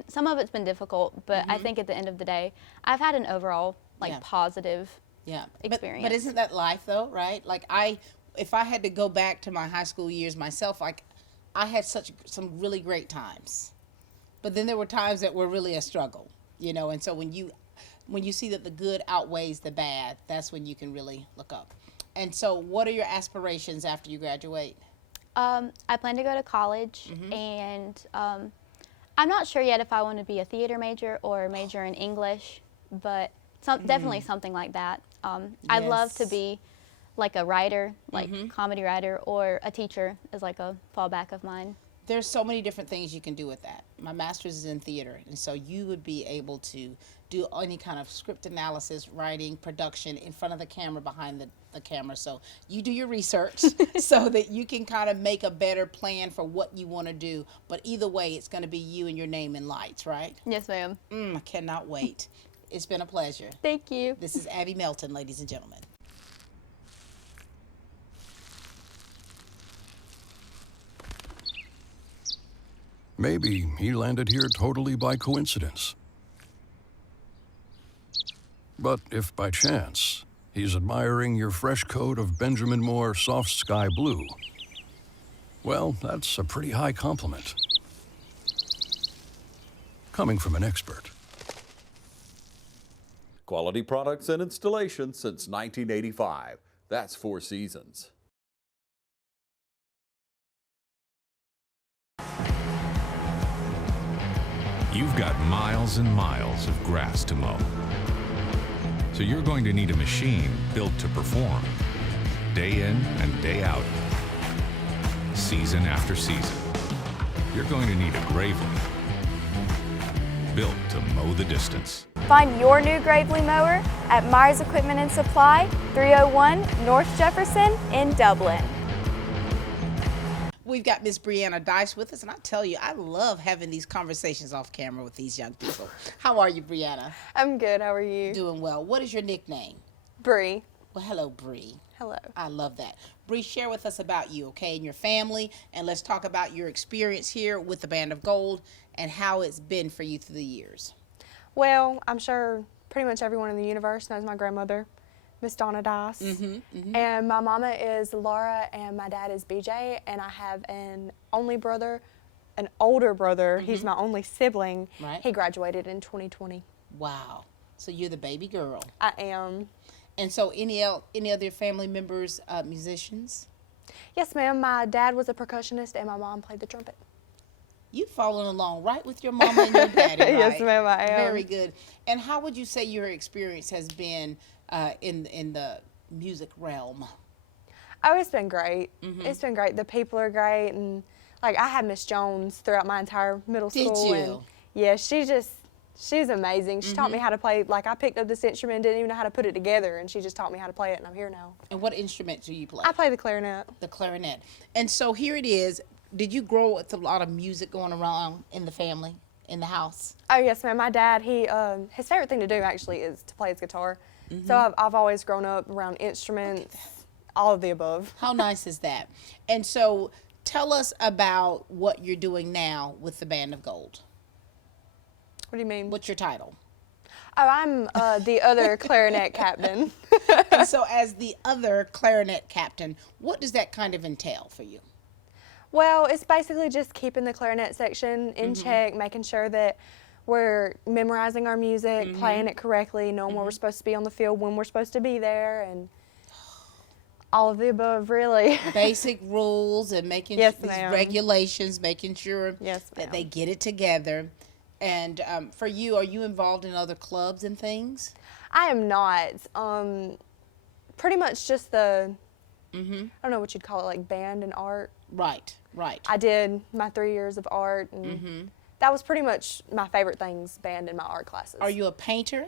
Some of it's been difficult, but I think at the end of the day, I've had an overall positive experience. But isn't that life though, right? Like if I had to go back to my high school years myself, like I had some really great times, but then there were times that were really a struggle, and so when you see that the good outweighs the bad, that's when you can really look up. And so what are your aspirations after you graduate? I plan to go to college, and I'm not sure yet if I want to be a theater major or major in English, but definitely something like that. I'd love to be like a writer, like comedy writer, or a teacher is like a fallback of mine. There's so many different things you can do with that. My master's is in theater, and so you would be able to do any kind of script analysis, writing, production in front of the camera, behind the camera. So you do your research so that you can kind of make a better plan for what you want to do. But either way, it's going to be you and your name in lights, right? Yes, ma'am. I cannot wait. It's been a pleasure. Thank you. This is Abby Melton, ladies and gentlemen. Maybe he landed here totally by coincidence. But if by chance he's admiring your fresh coat of Benjamin Moore soft sky blue, well, that's a pretty high compliment. Coming from an expert. Quality products and installations since 1985. That's 4 seasons. You've got miles and miles of grass to mow. So you're going to need a machine built to perform, day in and day out, season after season. You're going to need a Gravely, built to mow the distance. Find your new Gravely mower at Myers Equipment and Supply, 301 North Jefferson in Dublin. We've got Miss Brianna Dice with us, and I tell you, I love having these conversations off camera with these young people. How are you, Brianna? I'm good. How are you? Doing well. What is your nickname? Bree. Well, hello, Bree. Hello. I love that. Bree, share with us about you, okay, and your family, and let's talk about your experience here with the Band of Gold and how it's been for you through the years. Well, I'm sure pretty much everyone in the universe knows my grandmother, Miss Donna Dice. And my mama is Laura, and my dad is BJ, and I have an older brother. He's my only sibling. Right. He graduated in 2020. Wow. So you're the baby girl. I am. And so any other family members musicians? Yes, ma'am. My dad was a percussionist, and my mom played the trumpet. You've following along right with your mama and your daddy, right? Yes, ma'am, I am. Very good. And how would you say your experience has been in the music realm? Oh, it's been great. It's been great. The people are great, and like I had Miss Jones throughout my entire middle school. Did you? And, yeah, she's amazing. She taught me how to play. Like I picked up this instrument, didn't even know how to put it together, and she just taught me how to play it, and I'm here now. And what instrument do you play? I play the clarinet. The clarinet. And so here it is. Did you grow with a lot of music going around in the family, in the house? Oh yes, ma'am. My dad, his favorite thing to do actually is to play his guitar. So I've always grown up around instruments, all of the above. How nice is that? And so tell us about what you're doing now with the Band of Gold. What do you mean? What's your title? Oh, I'm the other clarinet captain. And so as the other clarinet captain, what does that kind of entail for you? Well, it's basically just keeping the clarinet section in check, making sure that we're memorizing our music, playing it correctly, knowing where we're supposed to be on the field, when we're supposed to be there, and all of the above, really. Basic rules and making Yes, these ma'am. regulations, making sure Yes, that ma'am. they get it together. And for you, are you involved in other clubs and things? I am not. Pretty much just the, I don't know what you'd call it, like band and art. Right, right. I did my 3 years of art, and that was pretty much my favorite things, band and my art classes. Are you a painter?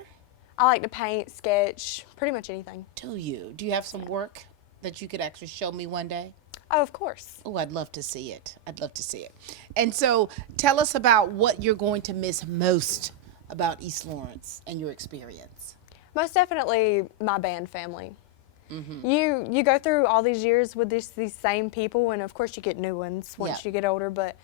I like to paint, sketch, pretty much anything. Do you? Do you have some work that you could actually show me one day? Oh, of course. Oh, I'd love to see it. I'd love to see it. And so tell us about what you're going to miss most about East Lawrence and your experience. Most definitely my band family. You go through all these years with these same people, and of course you get new ones once you get older, but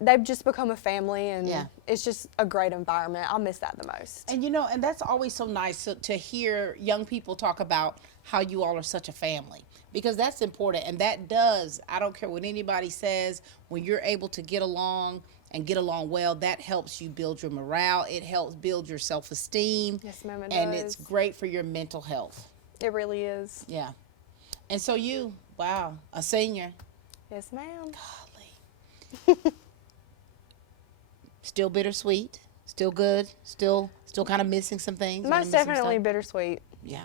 they've just become a family, and it's just a great environment. I'll miss that the most. And you know, and that's always so nice to hear young people talk about how you all are such a family, because that's important. And that does, I don't care what anybody says, when you're able to get along and get along well, that helps you build your morale. It helps build your self-esteem. Yes, ma'am, it and does. it's great for your mental health. It really is. Yeah. And so you, wow, a senior. Yes, ma'am. Golly. Still bittersweet, still good, still kind of missing some things. Most definitely bittersweet. Yeah.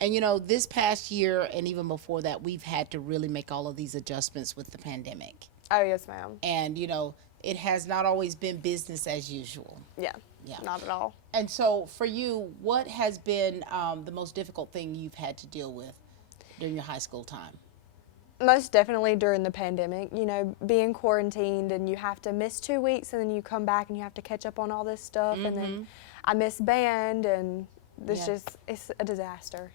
And you know, this past year and even before that, we've had to really make all of these adjustments with the pandemic. Oh, yes, ma'am. And you know, it has not always been business as usual. Yeah, not at all. And so for you, what has been the most difficult thing you've had to deal with during your high school time? Most definitely during the pandemic, you know, being quarantined and you have to miss 2 weeks and then you come back and you have to catch up on all this stuff. And then I miss band, and this it's a disaster.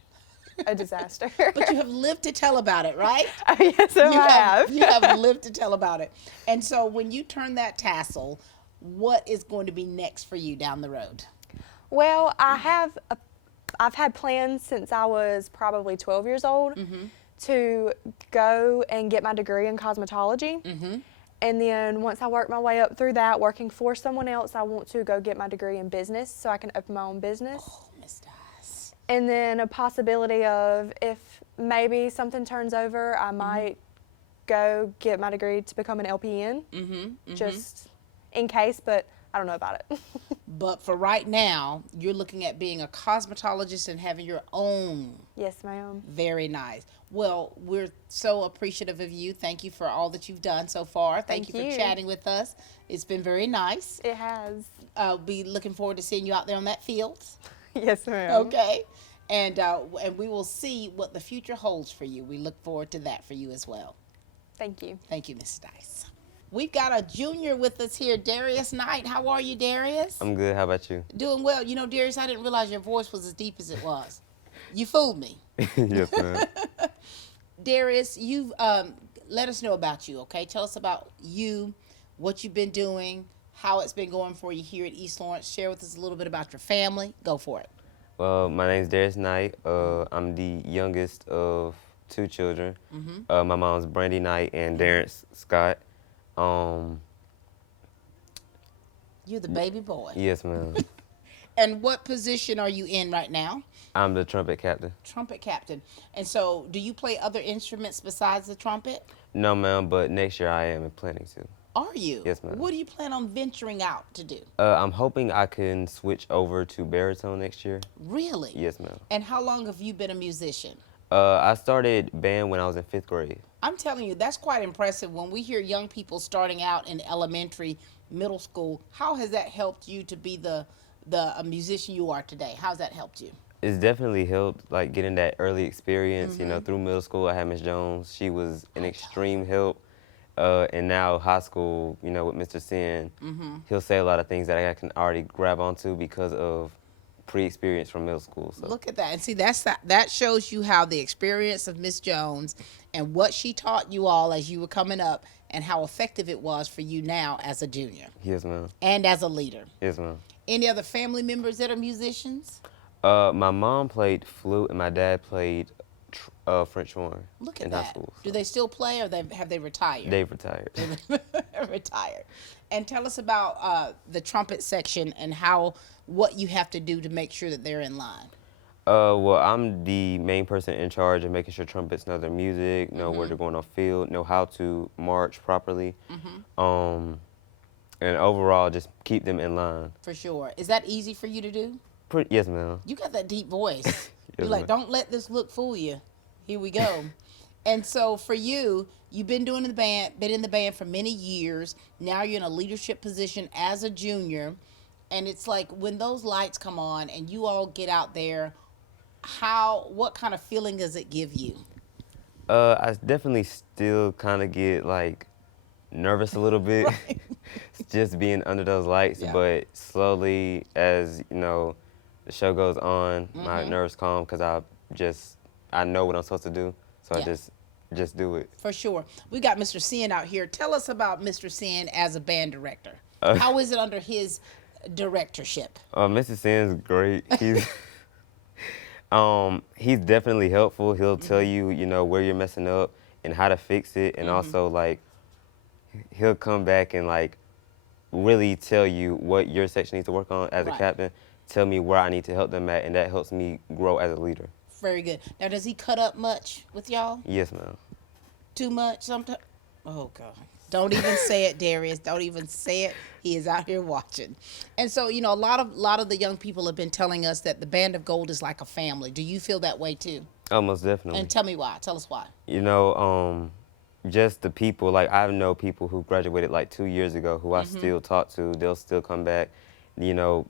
A disaster. But you have lived to tell about it, right? Oh, yes, I have. You have lived to tell about it. And so when you turn that tassel, what is going to be next for you down the road? Well, I've had plans since I was probably 12 years old to go and get my degree in cosmetology. And then once I work my way up through that, working for someone else, I want to go get my degree in business so I can open my own business. Oh, Miss Dice. And then a possibility of, if maybe something turns over, I might go get my degree to become an LPN, just in case, but I don't know about it. But for right now, you're looking at being a cosmetologist and having your own. Yes, ma'am. Very nice. Well, we're so appreciative of you. Thank you for all that you've done so far. Thank you for chatting with us. It's been very nice. It has. I'll be looking forward to seeing you out there on that field. Yes, ma'am. Okay. And we will see what the future holds for you. We look forward to that for you as well. Thank you. Thank you, Mrs. Dice. We've got a junior with us here, Darius Knight. How are you, Darius? I'm good. How about you? Doing well. You know, Darius, I didn't realize your voice was as deep as it was. You fooled me. Yes, ma'am. Darius, you've let us know about you, okay? Tell us about you, what you've been doing, how it's been going for you here at East Lawrence. Share with us a little bit about your family. Go for it. Well, my name's Darius Knight. I'm the youngest of 2 children. My mom's Brandy Knight and Darren Scott. You're the baby boy. Yes, ma'am. And what position are you in right now? I'm the trumpet captain. Trumpet captain. And so, do you play other instruments besides the trumpet? No, ma'am, but next year I am planning to. Are you? Yes, ma'am. What do you plan on venturing out to do? I'm hoping I can switch over to baritone next year. Really? Yes, ma'am. And how long have you been a musician? I started band when I was in 5th grade. I'm telling you, that's quite impressive. When we hear young people starting out in elementary, middle school, how has that helped you to be the musician you are today? How's that helped you? It's definitely helped, like getting that early experience. You know, through middle school, I had Miss Jones. She was an extreme help. And now high school, you know, with Mr. Sin, he'll say a lot of things that I can already grab onto because of pre-experience from middle school. So. Look at that. And see, that shows you how the experience of Miss Jones and what she taught you all as you were coming up and how effective it was for you now as a junior. Yes, ma'am. And as a leader. Yes, ma'am. Any other family members that are musicians? My mom played flute and my dad played French horn in high school. So. Do they still play or have they retired? They've retired. Retired. And tell us about the trumpet section and what you have to do to make sure that they're in line. Well, I'm the main person in charge of making sure trumpets know their music, know where they're going on field, know how to march properly, and overall just keep them in line. For sure. Is that easy for you to do? Yes, ma'am. You got that deep voice. Yes, You're like, don't let this look fool you. Here we go. And so for you, you've been in the band for many years. Now you're in a leadership position as a junior. And it's like when those lights come on and you all get out there, what kind of feeling does it give you? I definitely still kind of get like nervous a little bit, just being under those lights. Yeah. But slowly, as you know, the show goes on, my nerves calm because I know what I'm supposed to do, so I just do it. For sure. We got Mr. Sin out here. Tell us about Mr. Sin as a band director. How is it under his directorship? Mr. Sin's great. He's definitely helpful. He'll tell you, you know, where you're messing up and how to fix it, and also like he'll come back and like really tell you what your section needs to work on as a captain. Tell me where I need to help them at, and that helps me grow as a leader. Very good. Now, does he cut up much with y'all? Yes, ma'am. Too much sometimes? Oh, God. Don't even say it, Darius. Don't even say it. He is out here watching. And so, you know, a lot of the young people have been telling us that the Band of Gold is like a family. Do you feel that way, too? Oh, most definitely. And tell me why. Tell us why. You know, just the people. Like, I know people who graduated like 2 years ago who I still talk to. They'll still come back. You know,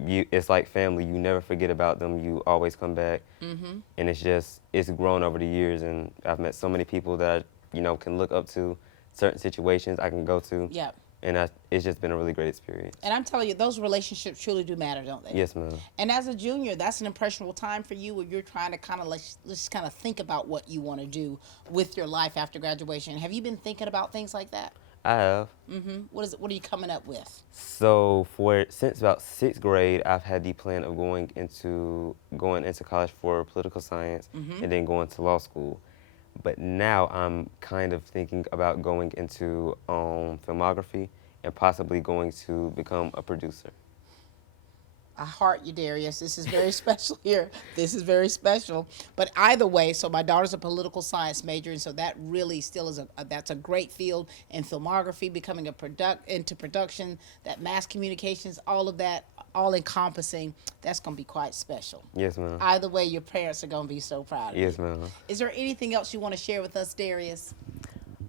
it's like family. You never forget about them. You always come back. And it's grown over the years. And I've met so many people that I, you know, can look up to, certain situations I can go to. Yeah. And it's just been a really great experience. And I'm telling you, those relationships truly do matter, don't they? Yes, ma'am. And as a junior, that's an impressionable time for you where you're trying to kind of let's kind of think about what you want to do with your life after graduation. Have you been thinking about things like that? I have. What are you coming up with? So since about 6th grade, I've had the plan of going into college for political science and then going to law school. But now I'm kind of thinking about going into filmography and possibly going to become a producer. I heart you, Darius. This is very special here. This is very special. But either way, so my daughter's a political science major, and so that really still is that's a great field in filmography, becoming into production, that mass communications, all of that, all encompassing. That's going to be quite special. Yes, ma'am. Either way, your parents are going to be so proud of you. Yes, ma'am. Is there anything else you want to share with us, Darius?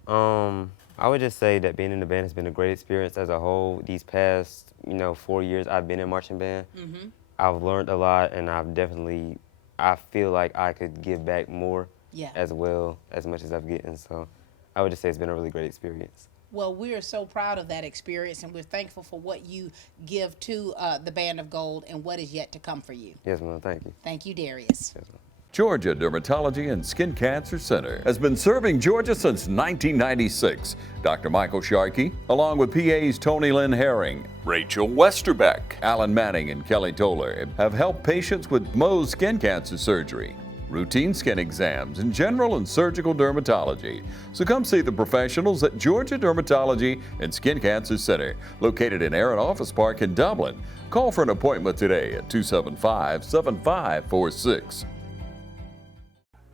I would just say that being in the band has been a great experience as a whole. These past, 4 years I've been in marching band. I've learned a lot, and I feel like I could give back more as well, as much as I've gotten. So I would just say it's been a really great experience. Well, we are so proud of that experience, and we're thankful for what you give to the Band of Gold and what is yet to come for you. Yes, ma'am. Thank you. Thank you, Darius. Yes, ma'am. Georgia Dermatology and Skin Cancer Center has been serving Georgia since 1996. Dr. Michael Sharkey, along with PAs Tony Lynn Herring, Rachel Westerbeck, Alan Manning, and Kelly Toller, have helped patients with Mohs skin cancer surgery, routine skin exams, and general and surgical dermatology. So come see the professionals at Georgia Dermatology and Skin Cancer Center, located in Aaron Office Park in Dublin. Call for an appointment today at 275-7546.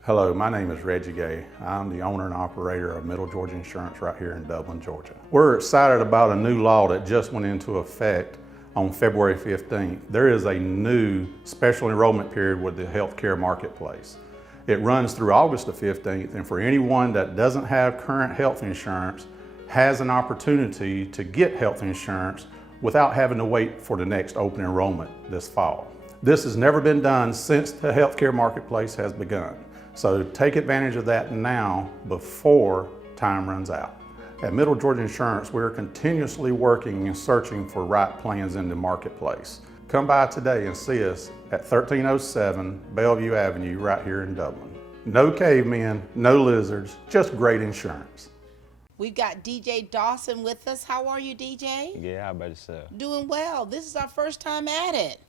Hello, my name is Reggie Gay. I'm the owner and operator of Middle Georgia Insurance right here in Dublin, Georgia. We're excited about a new law that just went into effect on February 15th. There is a new special enrollment period with the healthcare marketplace. It runs through August the 15th, and for anyone that doesn't have current health insurance has an opportunity to get health insurance without having to wait for the next open enrollment this fall. This has never been done since the healthcare marketplace has begun. So take advantage of that now before time runs out. At Middle Georgia Insurance, we're continuously working and searching for right plans in the marketplace. Come by today and see us at 1307 Bellevue Avenue right here in Dublin. No cavemen, no lizards, just great insurance. We've got DJ Dawson with us. How are you, DJ? Yeah, how about yourself? Doing well. This is our first time at it.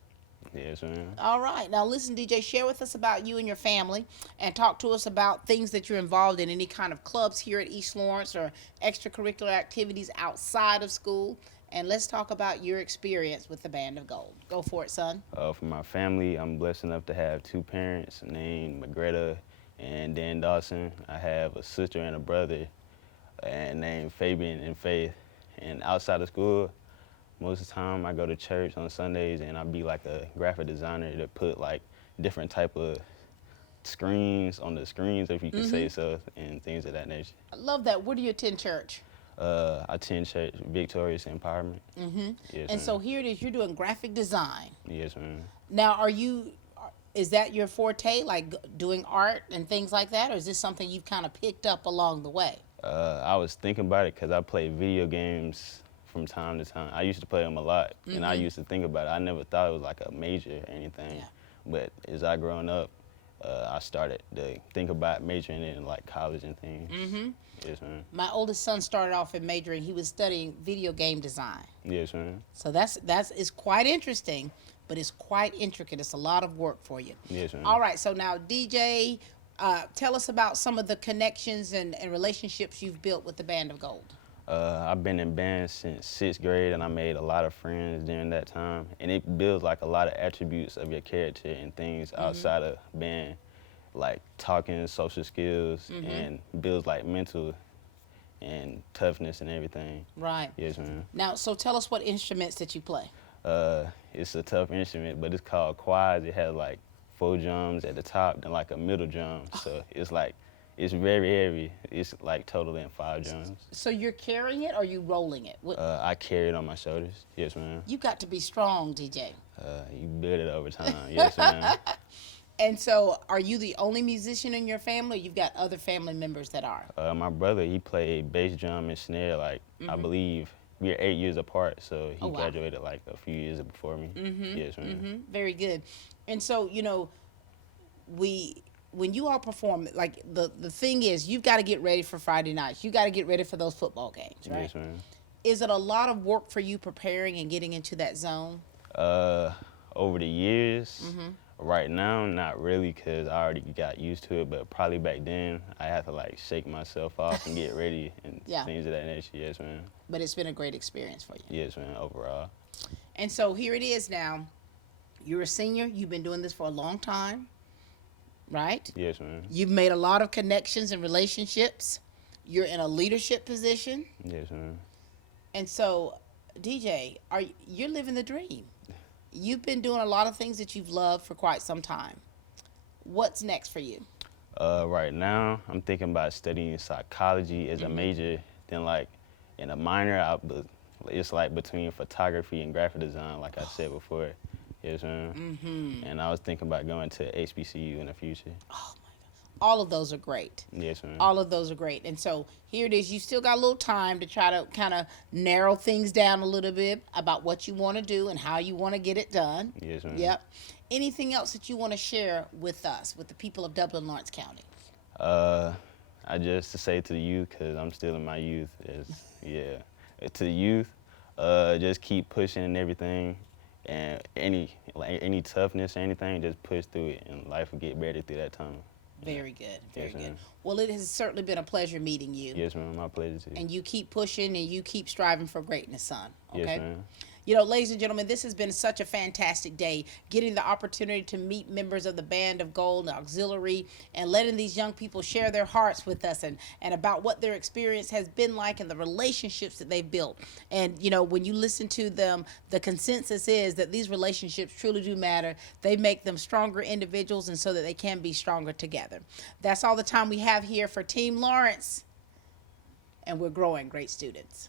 Yes, ma'am. All right. Now listen, DJ, share with us about you and your family and talk to us about things that you're involved in, any kind of clubs here at East Lawrence or extracurricular activities outside of school. And let's talk about your experience with the Band of Gold. Go for it, son. For my family, I'm blessed enough to have two parents named Magretta and Dan Dawson. I have a sister and a brother named Fabian and Faith. And outside of school, most of the time I go to church on Sundays and I be like a graphic designer to put like different type of screens on the screens, if you can say so, and things of that nature. I love that. Where do you attend church? I attend church, Victorious Empowerment. Yes, and so here it is, you're doing graphic design. Yes, ma'am. Now, is that your forte, like doing art and things like that, or is this something you've kind of picked up along the way? I was thinking about it because I play video games from time to time. I used to play them a lot, and I used to think about it. I never thought it was like a major or anything, but as I grown up, I started to think about majoring in like college and things. Yes, ma'am. My oldest son started off in majoring. He was studying video game design. Yes, ma'am. So it's quite interesting, but it's quite intricate. It's a lot of work for you. Yes, ma'am. All right, so now DJ, tell us about some of the connections and relationships you've built with the Band of Gold. I've been in band since 6th grade, and I made a lot of friends during that time. And it builds like a lot of attributes of your character and things outside of band, like talking, social skills, and builds like mental and toughness and everything. Right. Yes, ma'am. Now, so tell us what instruments that you play. It's a tough instrument, but it's called quads. It has like 4 drums at the top, then like a middle drum. So it's like, it's very heavy. It's like totaling 5 drums. So you're carrying it or are you rolling it? I carry it on my shoulders. Yes, ma'am. You got to be strong, DJ. You build it over time. Yes, ma'am. And so are you the only musician in your family or you've got other family members that are? My brother, he played bass drum and snare, like, I believe we're 8 years apart, so he graduated like a few years before me. Yes, ma'am. Very good. And so, when you all perform, like the thing is, you've got to get ready for Friday nights. You got to get ready for those football games, right? Yes, ma'am. Is it a lot of work for you preparing and getting into that zone? Over the years, right now, not really, because I already got used to it, but probably back then, I had to like shake myself off and get ready and things of that nature. Yes, ma'am. But it's been a great experience for you. Yes, ma'am, overall. And so here it is now. You're a senior. You've been doing this for a long time, right? Yes, ma'am. You've made a lot of connections and relationships. You're in a leadership position. Yes, ma'am. And so, DJ, you're living the dream. You've been doing a lot of things that you've loved for quite some time. What's next for you? Right now, I'm thinking about studying psychology as a major. Then, like, in a minor, it's like between photography and graphic design, like I said before. Yes, ma'am. And I was thinking about going to HBCU in the future. Oh my God. All of those are great. Yes, ma'am. All of those are great. And so here it is. You still got a little time to try to kind of narrow things down a little bit about what you want to do and how you want to get it done. Yes, ma'am. Yep. Anything else that you want to share with us, with the people of Dublin, Lawrence County? I just to say to the youth, because I'm still in my youth, to the youth, just keep pushing and everything. And any toughness or anything, just push through it, and life will get better through that time. Very good, very Yes, good. ma'am. Well, it has certainly been a pleasure meeting you. Yes, ma'am. My pleasure too. And you keep pushing and you keep striving for greatness, son. Okay? Yes, ma'am. You know, ladies and gentlemen, this has been such a fantastic day, getting the opportunity to meet members of the Band of Gold and Auxiliary and letting these young people share their hearts with us and about what their experience has been like and the relationships that they've built. And, you know, when you listen to them, the consensus is that these relationships truly do matter. They make them stronger individuals and so that they can be stronger together. That's all the time we have here for Team Lawrence, and we're growing great students.